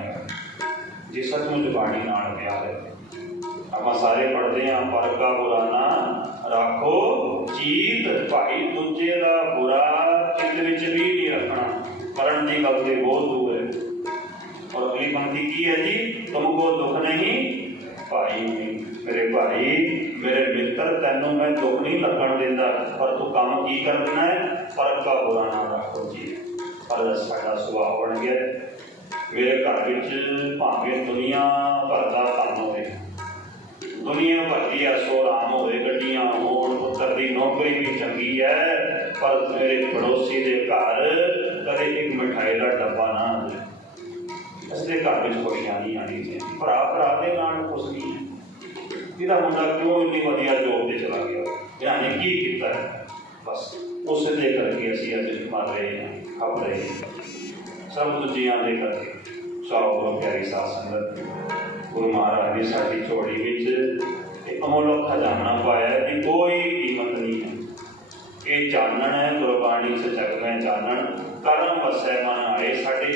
ਜੇ ਸੱਚਮੁੱਚ ਬਾਣੀ ਨਾਲ ਪਿਆਰ ਹੈ। ਆਪਾਂ ਸਾਰੇ ਪੜਦੇ ਆਂ ਪਰਗਾ ਬੁਰਾਨਾ ਰੱਖੋ। ਚੀਤ ਭਾਈ ਦੂਜੇ ਦਾ ਬੁਰਾ ਚਿੱਤ ਵਿੱਚ ਨਹੀਂ ਰੱਖਣਾ। ਮਰਨ ਦੀ ਗੱਲ ਤੇ ਬਹੁਤ ਦੂਰ ਹੈ। ਔਰ ਅਗਲੀ ਪੰਕਤੀ ਕੀ ਹੈ ਜੀ? ਤੁਮਕੋ ਦੁੱਖ ਨਹੀਂ? ਭਾਈ ਮੇਰੇ ਭਾਈ, ਮੇਰੇ ਮਿੱਤਰ, ਤੈਨੂੰ ਮੈਂ ਦੁੱਖ ਨਹੀਂ ਲੱਗਣ ਦਿੰਦਾ। ਪਰ ਤੂੰ ਕੰਮ ਕੀ ਕਰਨਾ ਹੈ? ਪਰ ਦਾ ਬੁਰਾ ਨਾ ਰੱਖੋ ਜੀ। ਪਰ ਸਾਡਾ ਸੁਭਾਅ ਬਣ ਗਿਆ ਮੇਰੇ ਘਰ ਵਿੱਚ ਭਾਵੇਂ ਦੁਨੀਆ ਭਰ ਦਾ ਕੰਮ ਹੋਵੇ। ਦੁਨੀਆ ਭਰ ਦੀ ਐਸੋ ਆਰਾਮ ਹੋਵੇ, ਗੱਡੀਆਂ ਹੋਣ, ਪੁੱਤਰ ਦੀ ਨੌਕਰੀ ਵੀ ਚੰਗੀ ਹੈ ਪਰ ਮੇਰੇ ਪੜੋਸੀ ਦੇ ਘਰ ਕਦੇ ਇੱਕ ਮਿਠਾਈ ਦਾ ਡੱਬਾ ਨਾ ਆਵੇ ਇਸ ਘਰ ਵਿੱਚ ਖੁਸ਼ੀਆਂ ਨਹੀਂ ਆਣੀ ਚਾਹੀਦੀ ਭਰਾ ਭਰਾ ਦੇ ਨਾਲ ਕੁਛ ਨਹੀਂ ਹੈ। ਇਹਦਾ ਮੁੰਡਾ ਕਿਉਂ ਇੰਨੀ ਵਧੀਆ ਜੋਬ ਤੇ ਚਲਾ ਗਿਆ? ਇਹਨਾਂ ਕੀ ਕੀਤਾ? ਬਸ ਉਸ ਦੇ ਕਰਕੇ ਅਸੀਂ ਅੱਜ ਮਰ ਰਹੇ ਹਾਂ ਖਪ ਰਹੇ ਹਾਂ। ਸਭ ਦੂਜਿਆਂ ਦੇ ਕਰਕੇ ਸੌ ਗੁਰੂ ਪਿਆਰੀ ਸਾਧ ਸੰਗਤ, ਗੁਰੂ ਮਹਾਰਾਜ ਨੇ ਸਾਡੀ ਝੋਲੀ ਵਿੱਚ ਇੱਕ ਅਮੋਲਕ ਖਜ਼ਾਨਾ ਪਾਇਆ ਹੈ ਕਿ ਕੋਈ ਕੀਮਤ ਨਹੀਂ ਹੈ। ਇਹ ਚਾਨਣ ਹੈ, ਗੁਰਬਾਣੀ ਸੇ ਮੈਂ ਚਾਨਣ, ਕਰਮ ਵਸੈ ਮਨ ਆਏ ਸਾਡੇ